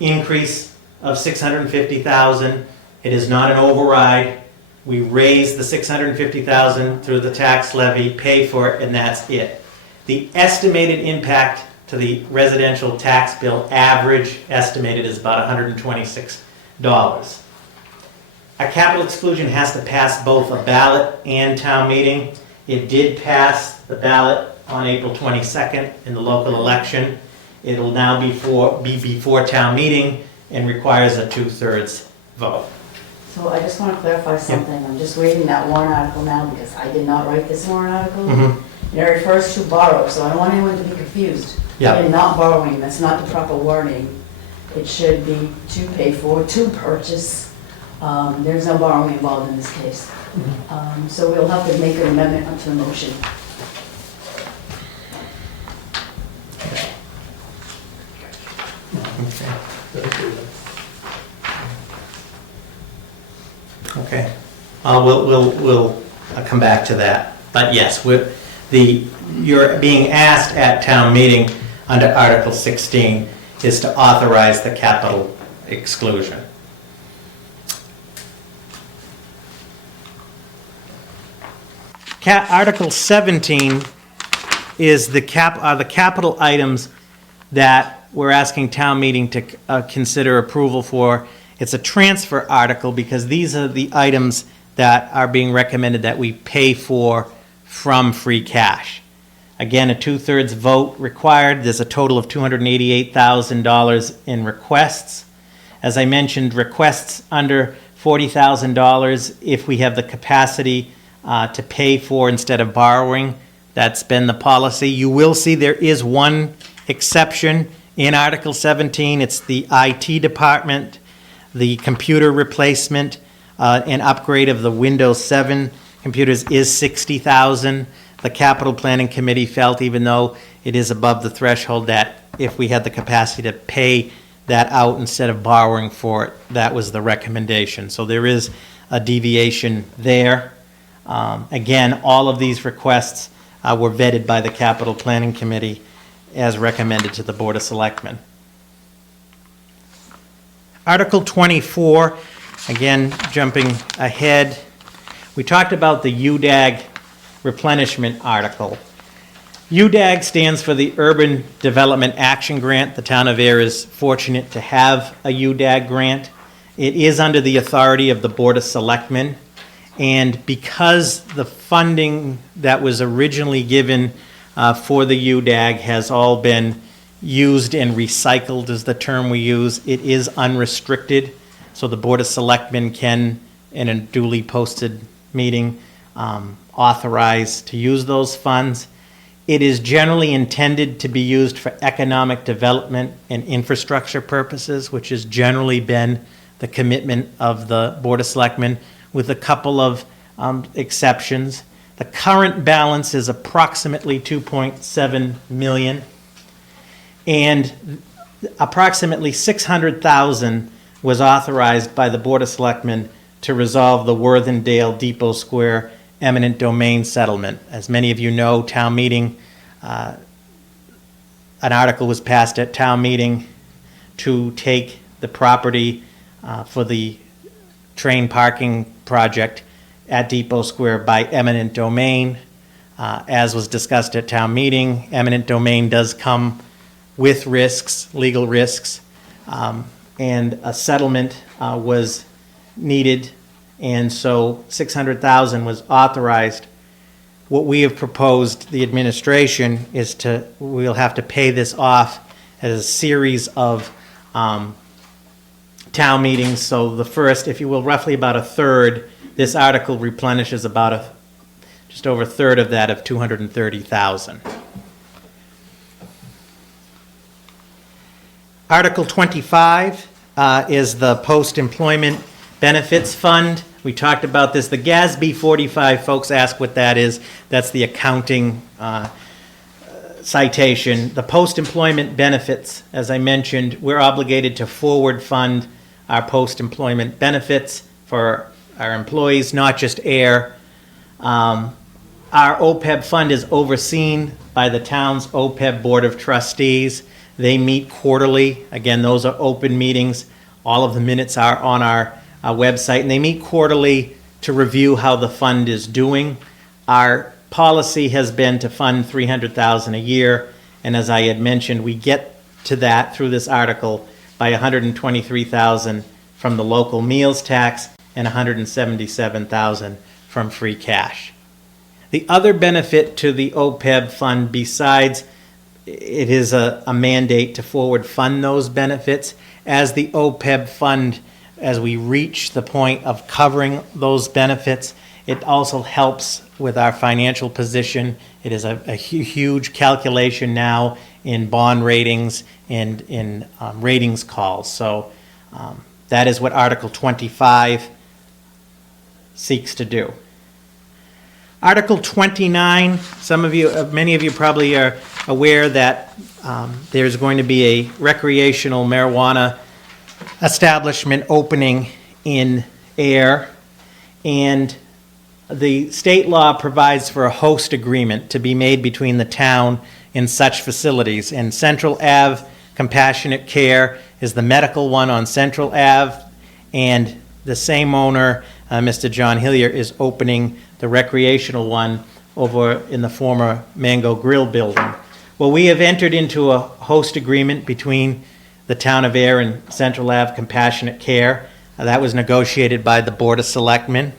increase of $650,000. It is not an override. We raise the $650,000 through the tax levy, pay for it, and that's it. The estimated impact to the residential tax bill, average estimated, is about $126. A capital exclusion has to pass both a ballot and town meeting. It did pass the ballot on April 22nd in the local election. It'll now be before town meeting and requires a 2/3 vote. So I just want to clarify something. I'm just reading that warrant article now because I did not write this warrant article. Mhm. And it refers to borrow, so I don't want anyone to be confused. Yeah. And not borrowing, that's not the proper wording. It should be to pay for, to purchase. There's no borrowing involved in this case. So we'll have to make an amendment to the motion. Okay. We'll come back to that. But yes, you're being asked at town meeting under Article 16 is to authorize the capital exclusion. Article 17 is the capital items that we're asking town meeting to consider approval for. It's a transfer article because these are the items that are being recommended that we pay for from free cash. Again, a 2/3 vote required. There's a total of $288,000 in requests. As I mentioned, requests under $40,000 if we have the capacity to pay for instead of borrowing. That's been the policy. You will see there is one exception in Article 17. It's the IT department, the computer replacement, and upgrade of the Windows 7 computers is $60,000. The Capital Planning Committee felt, even though it is above the threshold, that if we had the capacity to pay that out instead of borrowing for it, that was the recommendation. So there is a deviation there. Again, all of these requests were vetted by the Capital Planning Committee as recommended to the Board of Selectmen. Article 24, again, jumping ahead, we talked about the UDAG replenishment article. UDAG stands for the Urban Development Action Grant. The town of Air is fortunate to have a UDAG grant. It is under the authority of the Board of Selectmen, and because the funding that was originally given for the UDAG has all been used and recycled is the term we use, it is unrestricted, so the Board of Selectmen can, in a duly posted meeting, authorize to use those funds. It is generally intended to be used for economic development and infrastructure purposes, which has generally been the commitment of the Board of Selectmen, with a couple of exceptions. The current balance is approximately $2.7 million, and approximately $600,000 was authorized by the Board of Selectmen to resolve the Worthingdale Depot Square eminent domain settlement. As many of you know, town meeting, an article was passed at town meeting to take the property for the train parking project at Depot Square by eminent domain. As was discussed at town meeting, eminent domain does come with risks, legal risks, and a settlement was needed, and so $600,000 was authorized. What we have proposed, the administration, is we'll have to pay this off as a series of town meetings. So the first, if you will, roughly about a third, this article replenishes about just over a third of that, of $230,000. Article 25 is the Post-Employment Benefits Fund. We talked about this. The GASB 45, folks ask what that is. That's the accounting citation. The post-employment benefits, as I mentioned, we're obligated to forward fund our post-employment benefits for our employees, not just AIR. Our OPEB fund is overseen by the town's OPEB Board of Trustees. They meet quarterly. Again, those are open meetings. All of the minutes are on our website, and they meet quarterly to review how the fund is doing. Our policy has been to fund $300,000 a year, and as I had mentioned, we get to that through this article by $123,000 from the local meals tax and $177,000 from free cash. The other benefit to the OPEB fund, besides it is a mandate to forward fund those benefits, as the OPEB fund, as we reach the point of covering those benefits, it also helps with our financial position. It is a huge calculation now in bond ratings and in ratings calls. So that is what Article 25 seeks to do. Article 29, many of you probably are aware that there's going to be a recreational marijuana establishment opening in Air, and the state law provides for a host agreement to be made between the town and such facilities. And Central Ave Compassionate Care is the medical one on Central Ave, and the same owner, Mr. John Hillier, is opening the recreational one over in the former Mango Grill building. Well, we have entered into a host agreement between the town of Air and Central Ave Compassionate Care. That was negotiated by the Board of Selectmen.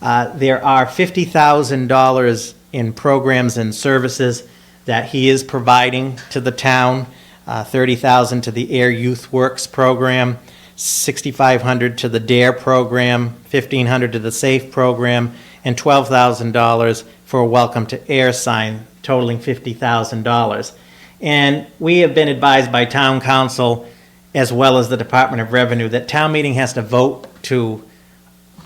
There are $50,000 in programs and services that he is providing to the town, $30,000 to the Air Youth Works program, $6,500 to the DARE program, $1,500 to the SAFE program, and $12,000 for a Welcome to Air sign, totaling $50,000. And we have been advised by town council, as well as the Department of Revenue, that town meeting has to vote to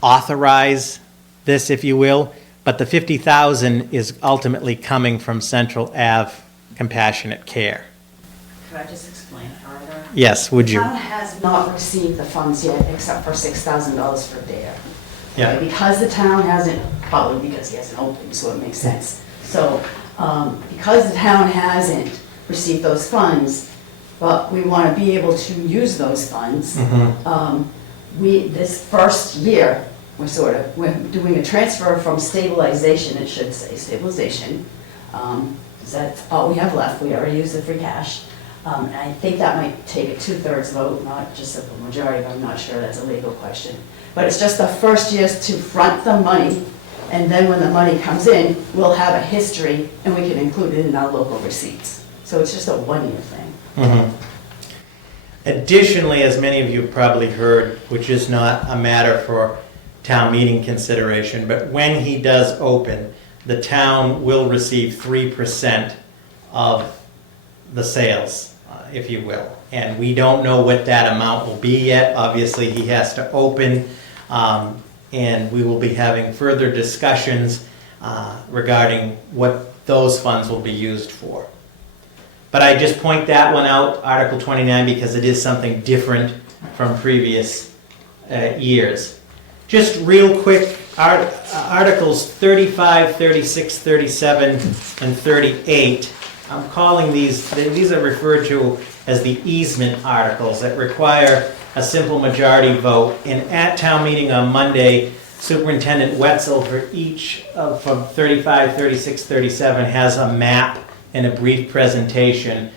authorize this, if you will, but the $50,000 is ultimately coming from Central Ave Compassionate Care. Could I just explain further? Yes, would you? The town has not received the funds yet, except for $6,000 for DARE. Yeah. Okay, because the town hasn't, probably because he hasn't opened, so it makes sense. So, because the town hasn't received those funds, but we want to be able to use those funds, this first year, we're doing a transfer from stabilization, it should say, stabilization, because that's all we have left, we already used the free cash. And I think that might take a 2/3 vote, not just a majority, but I'm not sure, that's a legal question. But it's just the first year to front the money, and then when the money comes in, we'll have a history, and we can include it in our local receipts. So it's just a one-year thing. Additionally, as many of you have probably heard, which is not a matter for town meeting consideration, but when he does open, the town will receive 3% of the sales, if you will. And we don't know what that amount will be yet. Obviously, he has to open, and we will be having further discussions regarding what those funds will be used for. But I just point that one out, Article 29, because it is something different from previous years. Just real quick, Articles 35, 36, 37, and 38, I'm calling these are referred to as the easement articles that require a simple majority vote. And at town meeting on Monday, Superintendent Wetzel for each from 35, 36, 37 has a map and a brief presentation.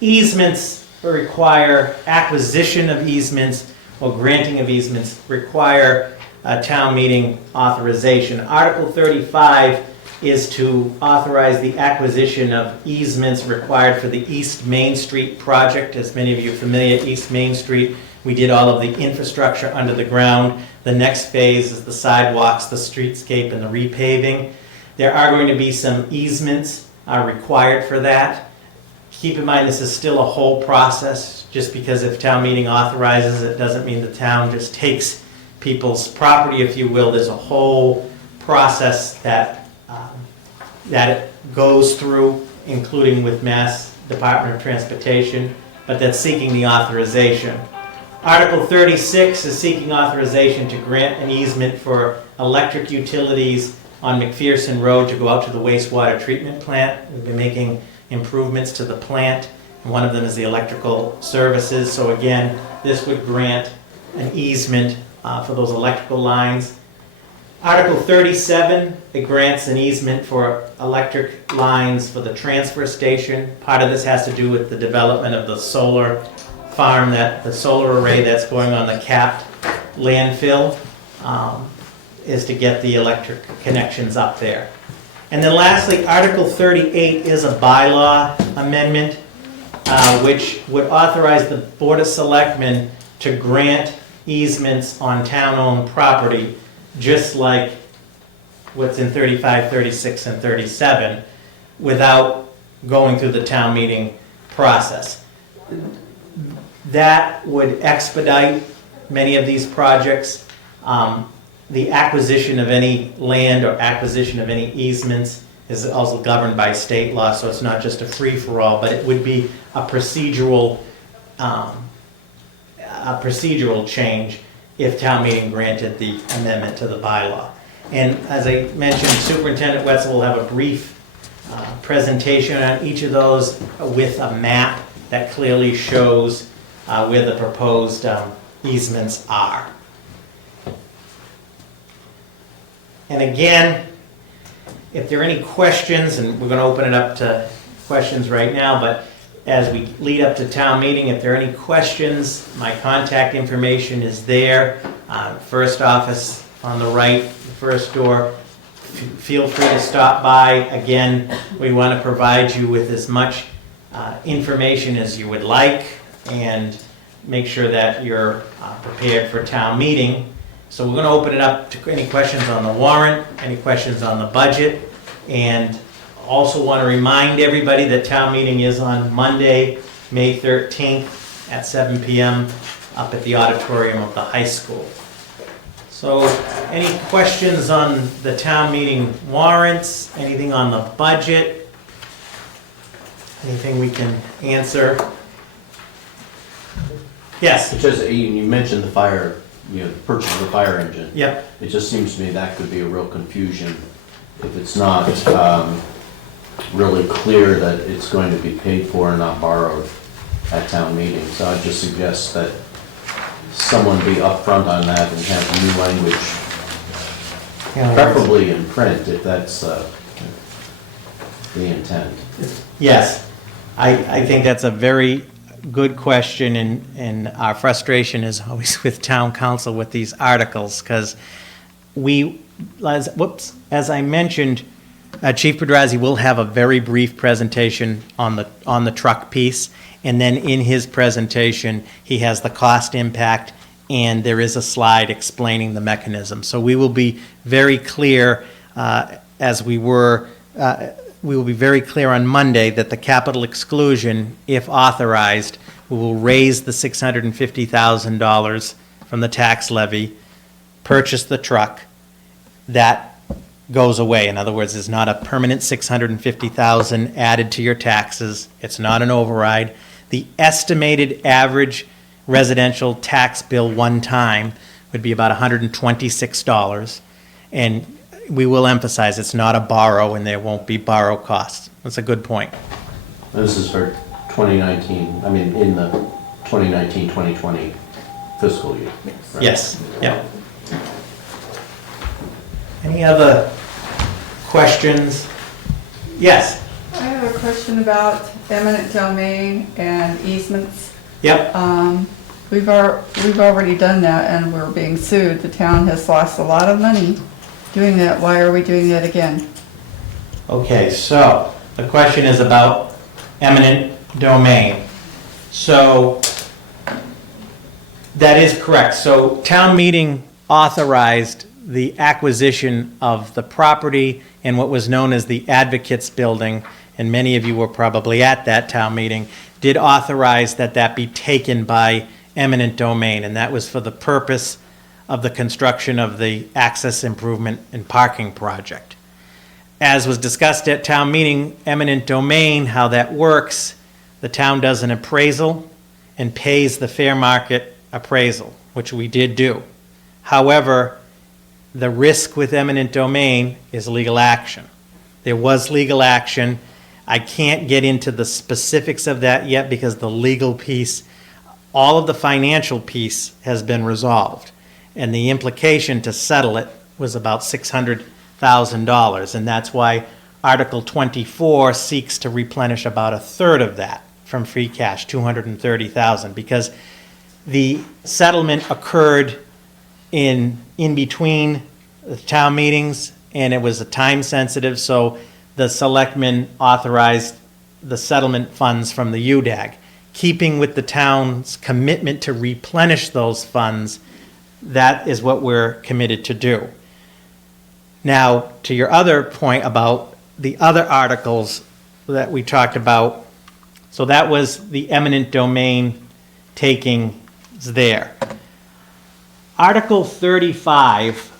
Easements require acquisition of easements or granting of easements require a town meeting authorization. Article 35 is to authorize the acquisition of easements required for the East Main Street project. As many of you are familiar, East Main Street, we did all of the infrastructure under the ground. The next phase is the sidewalks, the streetscape, and the repaving. There are going to be some easements required for that. Keep in mind, this is still a whole process. Just because if town meeting authorizes it doesn't mean the town just takes people's property, if you will. There's a whole process that it goes through, including with Mass Department of Transportation, but that's seeking the authorization. Article 36 is seeking authorization to grant an easement for electric utilities on McPherson Road to go out to the wastewater treatment plant. We've been making improvements to the plant. One of them is the electrical services. So again, this would grant an easement for those electrical lines. Article 37, it grants an easement for electric lines for the transfer station. Part of this has to do with the development of the solar farm, the solar array that's going on the capped landfill, is to get the electric connections up there. And then lastly, Article 38 is a bylaw amendment, which would authorize the Board of Selectmen to grant easements on town-owned property, just like what's in 35, 36, and 37, without going through the town meeting process. That would expedite many of these projects. The acquisition of any land or acquisition of any easements is also governed by state law, so it's not just a free-for-all, but it would be a procedural change if town meeting granted the amendment to the bylaw. And as I mentioned, Superintendent Wetzel will have a brief presentation on each of those with a map that clearly shows where the proposed easements are. And again, if there are any questions, and we're going to open it up to questions right now, but as we lead up to town meeting, if there are any questions, my contact information is there. First office on the right, the first door. feel free to stop by. Again, we want to provide you with as much information as you would like and make sure that you're prepared for town meeting. So we're going to open it up to any questions on the warrant, any questions on the budget, and also want to remind everybody that town meeting is on Monday, May 13th at 7 p.m. up at the auditorium of the high school. So any questions on the town meeting warrants, anything on the budget, anything we can answer? Yes? It just, you mentioned the fire, the purchase of the fire engine. Yep. It just seems to me that could be a real confusion if it's not really clear that it's going to be paid for and not borrowed at town meeting. So I'd just suggest that someone be upfront on that and have new language, preferably in print, if that's the intent. Yes. I think that's a very good question, and our frustration is always with town council with these articles, because as I mentioned, Chief Pedrazi will have a very brief presentation on the truck piece, and then in his presentation, he has the cost impact, and there is a slide explaining the mechanism. So we will be very clear, we will be very clear on Monday that the capital exclusion, if authorized, we will raise the $650,000 from the tax levy, purchase the truck, that goes away. In other words, there's not a permanent $650,000 added to your taxes. It's not an override. The estimated average residential tax bill one time would be about $126. And we will emphasize it's not a borrow and there won't be borrow costs. That's a good point. This is for 2019, I mean, in the 2019-2020 fiscal year. Right? Yes, yeah. Any other questions? Yes, I have a question about eminent domain and easements. yep. We've already done that and we're being sued. The town has lost a lot of money doing that. Why are we doing that again? Okay, so the question is about eminent domain. So that is correct. So town meeting authorized the acquisition of the property in what was known as the Advocates Building, and many of you were probably at that town meeting, did authorize that be taken by eminent domain, and that was for the purpose of the construction of the access improvement and parking project. As was discussed at town meeting, eminent domain, how that works, the town does an appraisal and pays the fair market appraisal, which we did do. However, the risk with eminent domain is legal action. There was legal action. I can't get into the specifics of that yet because the legal piece, all of the financial piece has been resolved. And the implication to settle it was about $600,000. And that's why Article 24 seeks to replenish about a third of that from free cash, $230,000, because the settlement occurred in between the town meetings, and it was a time sensitive, so the selectmen authorized the settlement funds from the UDAG. Keeping with the town's commitment to replenish those funds, that is what we're committed to do. Now, to your other point about the other articles that we talked about, so that was the eminent domain taking there. Article 35,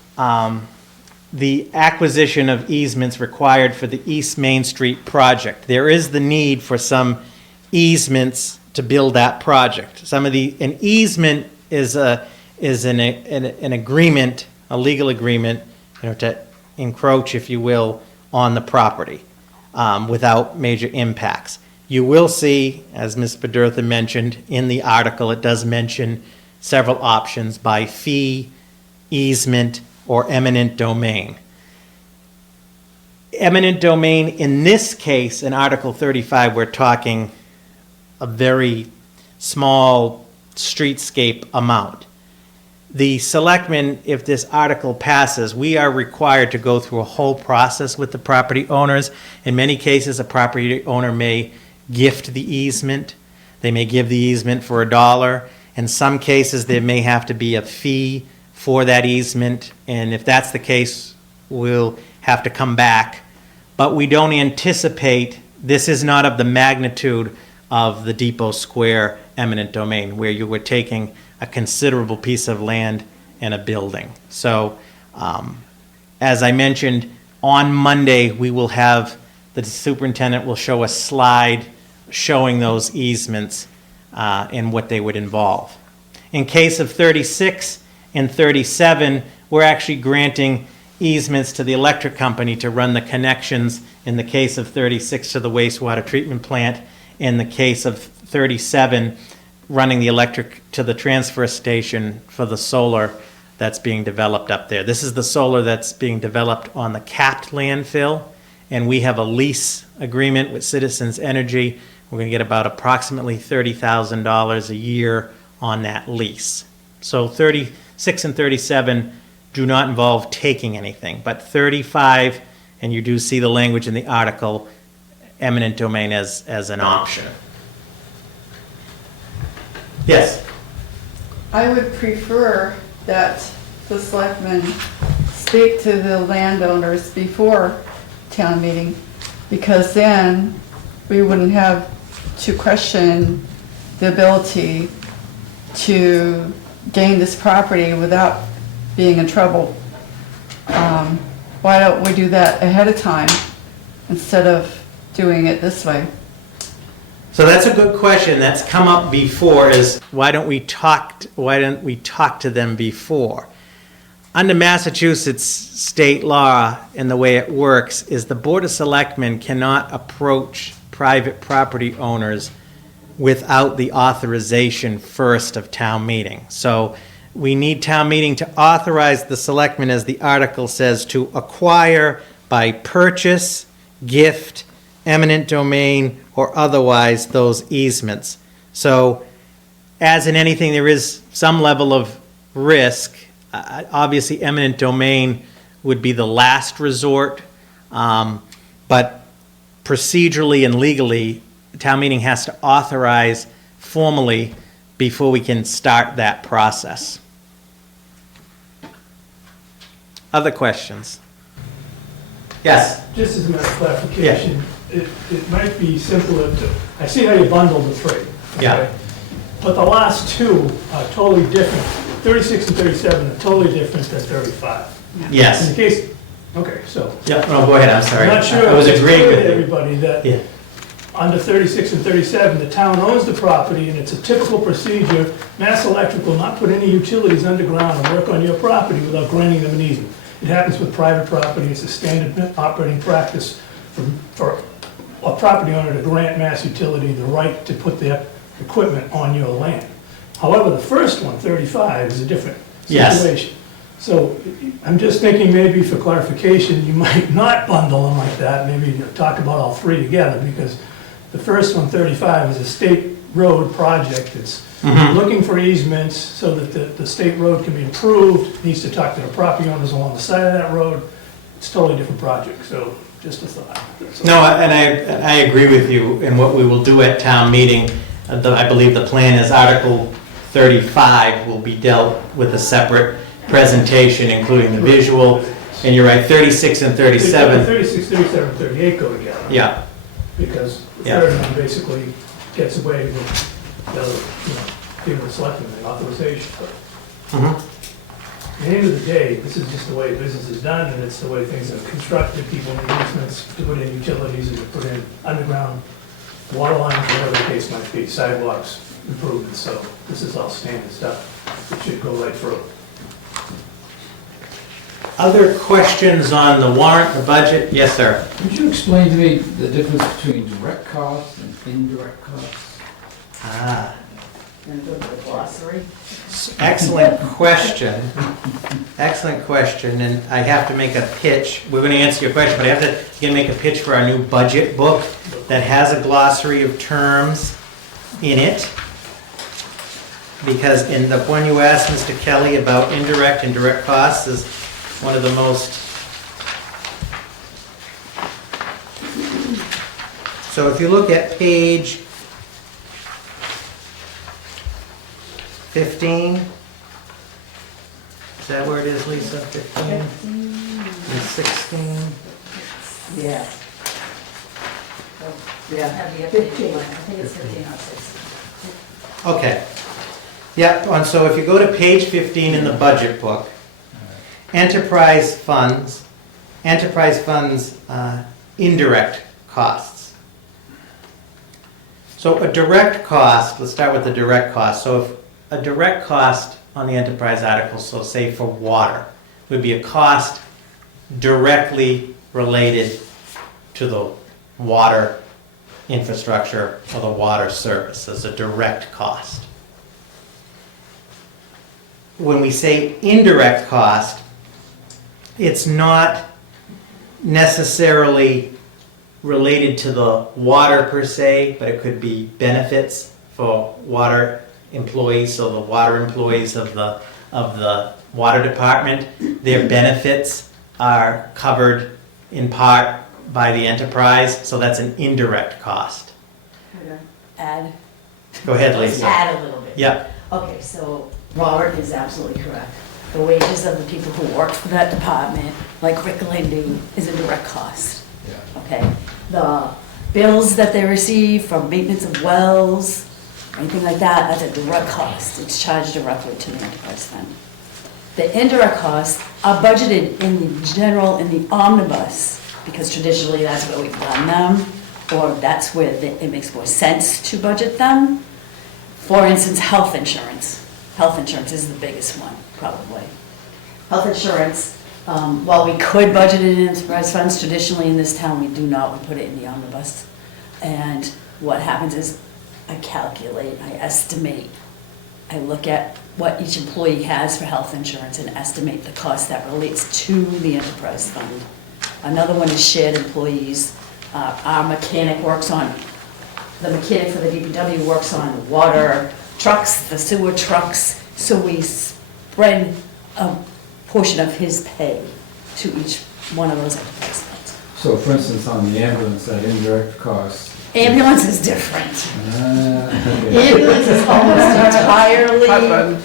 the acquisition of easements required for the East Main Street project. There is the need for some easements to build that project. An easement is an agreement, a legal agreement, to encroach, if you will, on the property without major impacts. You will see, as Ms. Bedurtha mentioned, in the article, it does mention several options by fee, easement, or eminent domain. Eminent domain, in this case, in Article 35, we're talking a very small streetscape amount. the selectmen, if this article passes, we are required to go through a whole process with the property owners. In many cases, a property owner may gift the easement. They may give the easement for $1. In some cases, there may have to be a fee for that easement, and if that's the case, we'll have to come back. But we don't anticipate, this is not of the magnitude of the Depot Square eminent domain, where you were taking a considerable piece of land and a building. So, as I mentioned, on Monday, we will have, the superintendent will show a slide showing those easements and what they would involve. In case of 36 and 37, we're actually granting easements to the electric company to run the connections, in the case of 36 to the wastewater treatment plant, in the case of 37, running the electric to the transfer station for the solar that's being developed up there. This is the solar that's being developed on the capped landfill, and we have a lease agreement with Citizens Energy. We're going to get about approximately $30,000 a year on that lease. So 36 and 37 do not involve taking anything, but 35, and you do see the language in the article, eminent domain as an option. Yes? I would prefer that the selectmen speak to the landowners before town meeting, because then we wouldn't have to question the ability to gain this property without being in trouble. Why don't we do that ahead of time instead of doing it this way? So that's a good question. That's come up before, is why don't we talk to them before? Under Massachusetts state law, and the way it works is the Board of Selectmen cannot approach private property owners without the authorization first of town meeting. So we need town meeting to authorize the selectmen, as the article says, to acquire by purchase, gift, eminent domain, or otherwise those easements. So, as in anything, there is some level of risk. Obviously, eminent domain would be the last resort, but procedurally and legally, town meeting has to authorize formally before we can start that process. Other questions? Yes? Just as a matter of clarification, it might be simpler to, I see how you bundle the three. Okay? Yeah. But the last two are totally different. 36 and 37 are totally different than 35. In Yes. the case, okay, so. Yep, no, go ahead, I'm sorry. I'm not sure I was if it's agreeing clear with to you. everybody that Yeah. under 36 and 37, the town owns the property, and it's a typical procedure. Mass Electric will not put any utilities underground and work on your property without granting them an easement. It happens with private property. It's a standard operating practice for a property owner to grant Mass Utility the right to put their equipment on your land. However, the first one, 35, is a different Yes. situation. So I'm just thinking, maybe for clarification, you might not bundle them like that, maybe you talk about all three together, because the first one, 35, is a state road project. It's looking for easements so that the state road can be improved, needs to talk to the property owners along the side of that road. It's a totally different project, so just a thought. That's all. No, and I agree with you, and what we will do at town meeting, I believe the plan is Article 35 will be dealt with a separate presentation, including the visual, and you're right, 36 and 37. 36, 37, 38 go together. Yeah, Because the Yeah. third one basically gets away with the other, giving the selectmen the authorization. But Mhm. at the end of the day, this is just the way business is done, and it's the way things are constructed. People need easements to put in utilities and to put in underground water lines, whatever the case might be, sidewalks, improvements. So this is all standard stuff. It should go right through. Other questions on the warrant, the budget? Yes, sir. Could you explain to me the difference between direct costs and indirect costs? Ah, Gonna go to the glossary. excellent question. Excellent question, and I have to make a pitch. We're going to answer your question, but I have to again make a pitch for our new budget book that has a glossary of terms in it. because in the one you asked Mr. Kelly about indirect and direct costs is one of the most. So if you look at page 15, is that where it is, Lisa? 15 and 16? Yeah. Yeah, 15, I think it's 15 or 16. Okay. Yep, and so if you go to page 15 in the budget book, enterprise funds, indirect costs. So a direct cost, let's start with the direct cost. So if a direct cost on the enterprise article, so say for water, would be a cost directly related to the water infrastructure or the water service as a direct cost. When we say indirect cost, it's not necessarily related to the water per se, but it could be benefits for water employees. So the water employees of the water department, their benefits are covered in part by the enterprise, so that's an indirect cost. Add. Go ahead, Lisa. Add a little bit. Yep. Okay, so Robert is absolutely correct. The wages of the people who work for that department, like Rick Lindy, is a direct cost. Yeah. Okay? The bills that they receive from maintenance of wells, anything like that, that's a direct cost. It's charged directly to the enterprise fund. The indirect costs are budgeted in the general, in the omnibus, because traditionally that's where we've done them, or that's where it makes more sense to budget them. For instance, health insurance. Health insurance is the biggest one, probably. Health insurance, while we could budget it in enterprise funds, traditionally in this town, we do not, we put it in the omnibus. And what happens is I calculate, I estimate, I look at what each employee has for health insurance and estimate the cost that relates to the enterprise fund. Another one is shared employees. Our mechanic works on, the mechanic for the DPW works on water trucks, the sewer trucks, so we spread a portion of his pay to each one of those enterprise funds. So for instance, on the ambulance, that indirect cost. Ambulance is different. Okay. Ambulance is almost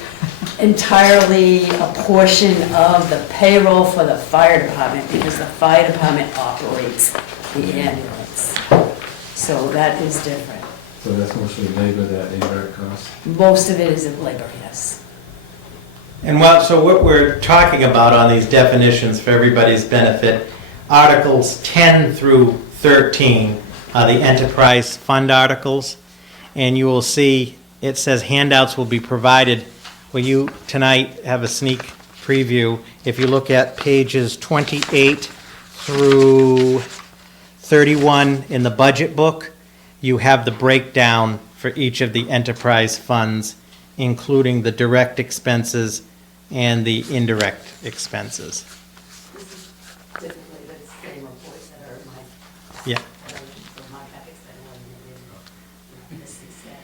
entirely a portion of the payroll for the fire department, because the fire department operates the ambulance. So that is different. So that's mostly labor, that indirect cost? Most of it is in labor, yes. And so what we're talking about on these definitions for everybody's benefit, Articles 10 through 13 are the enterprise fund articles. And you will see it says handouts will be provided. Well, you tonight have a sneak preview. If you look at pages 28 through 31 in the budget book, you have the breakdown for each of the enterprise funds, including the direct expenses and the indirect expenses. This is typically the same reports that are in my, Yeah. my packets that are in this set.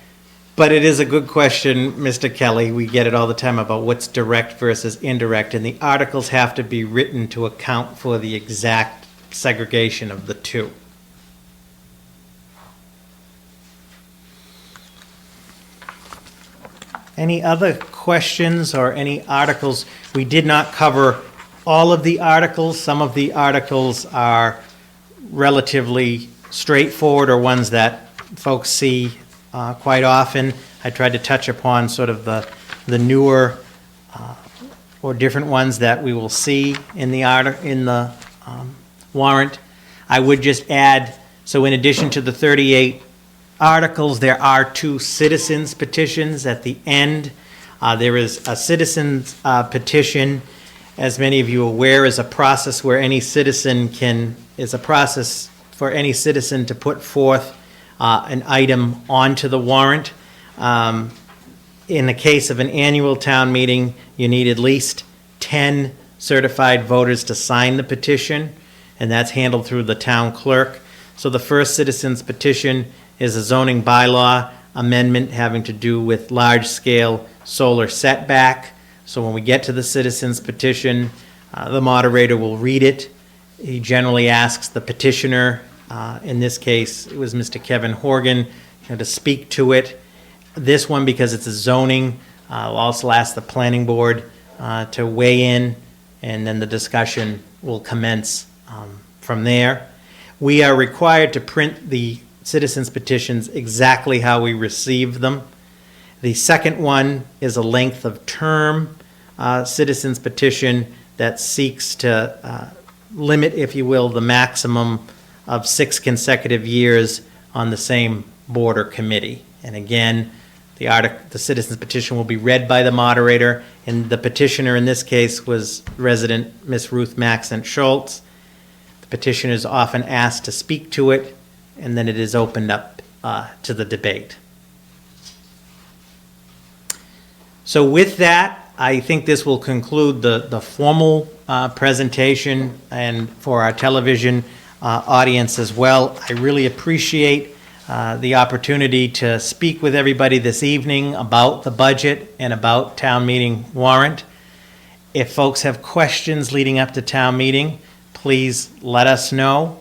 But it is a good question, Mr. Kelly. We get it all the time about what's direct versus indirect, and the articles have to be written to account for the exact segregation of the two. Any other questions or any articles? We did not cover all of the articles. Some of the articles are relatively straightforward or ones that folks see quite often. I tried to touch upon sort of the newer or different ones that we will see in the warrant. I would just add, so in addition to the 38 articles, there are 2 citizens petitions at the end. There is a citizens petition, as many of you are aware, is a process where any citizen is a process for any citizen to put forth an item onto the warrant. In the case of an annual town meeting, you need at least 10 certified voters to sign the petition, and that's handled through the town clerk. So the first citizens petition is a zoning bylaw amendment having to do with large-scale solar setback. So when we get to the citizens petition, the moderator will read it. He generally asks the petitioner, in this case, it was Mr. Kevin Horgan, to speak to it. This one, because it's a zoning, I'll also ask the planning board to weigh in, and then the discussion will commence from there. We are required to print the citizens petitions exactly how we receive them. The second one is a length of term citizens petition that seeks to limit, if you will, the maximum of 6 consecutive years on the same board or committee. And again, the citizens petition will be read by the moderator, and the petitioner in this case was resident Miss Ruth Maxent Schultz. The petitioner is often asked to speak to it, and then it is opened up to the debate. So with that, I think this will conclude the formal presentation, and for our television audience as well. I really appreciate the opportunity to speak with everybody this evening about the budget and about town meeting warrant. If folks have questions leading up to town meeting, please let us know,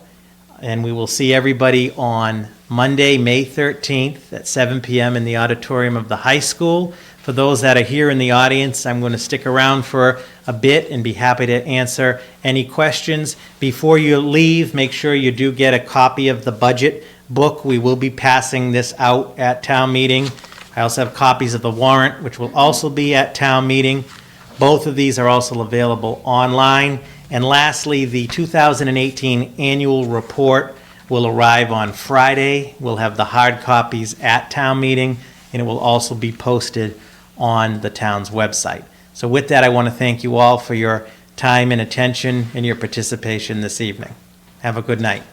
and we will see everybody on Monday, May 13th at 7 p.m. in the auditorium of the high school. For those that are here in the audience, I'm going to stick around for a bit and be happy to answer any questions. Before you leave, make sure you do get a copy of the budget book. We will be passing this out at town meeting. I also have copies of the warrant, which will also be at town meeting. Both of these are also available online. And lastly, the 2018 annual report will arrive on Friday. We'll have the hard copies at town meeting, and it will also be posted on the town's website. So with that, I want to thank you all for your time and attention and your participation this evening. Have a good night.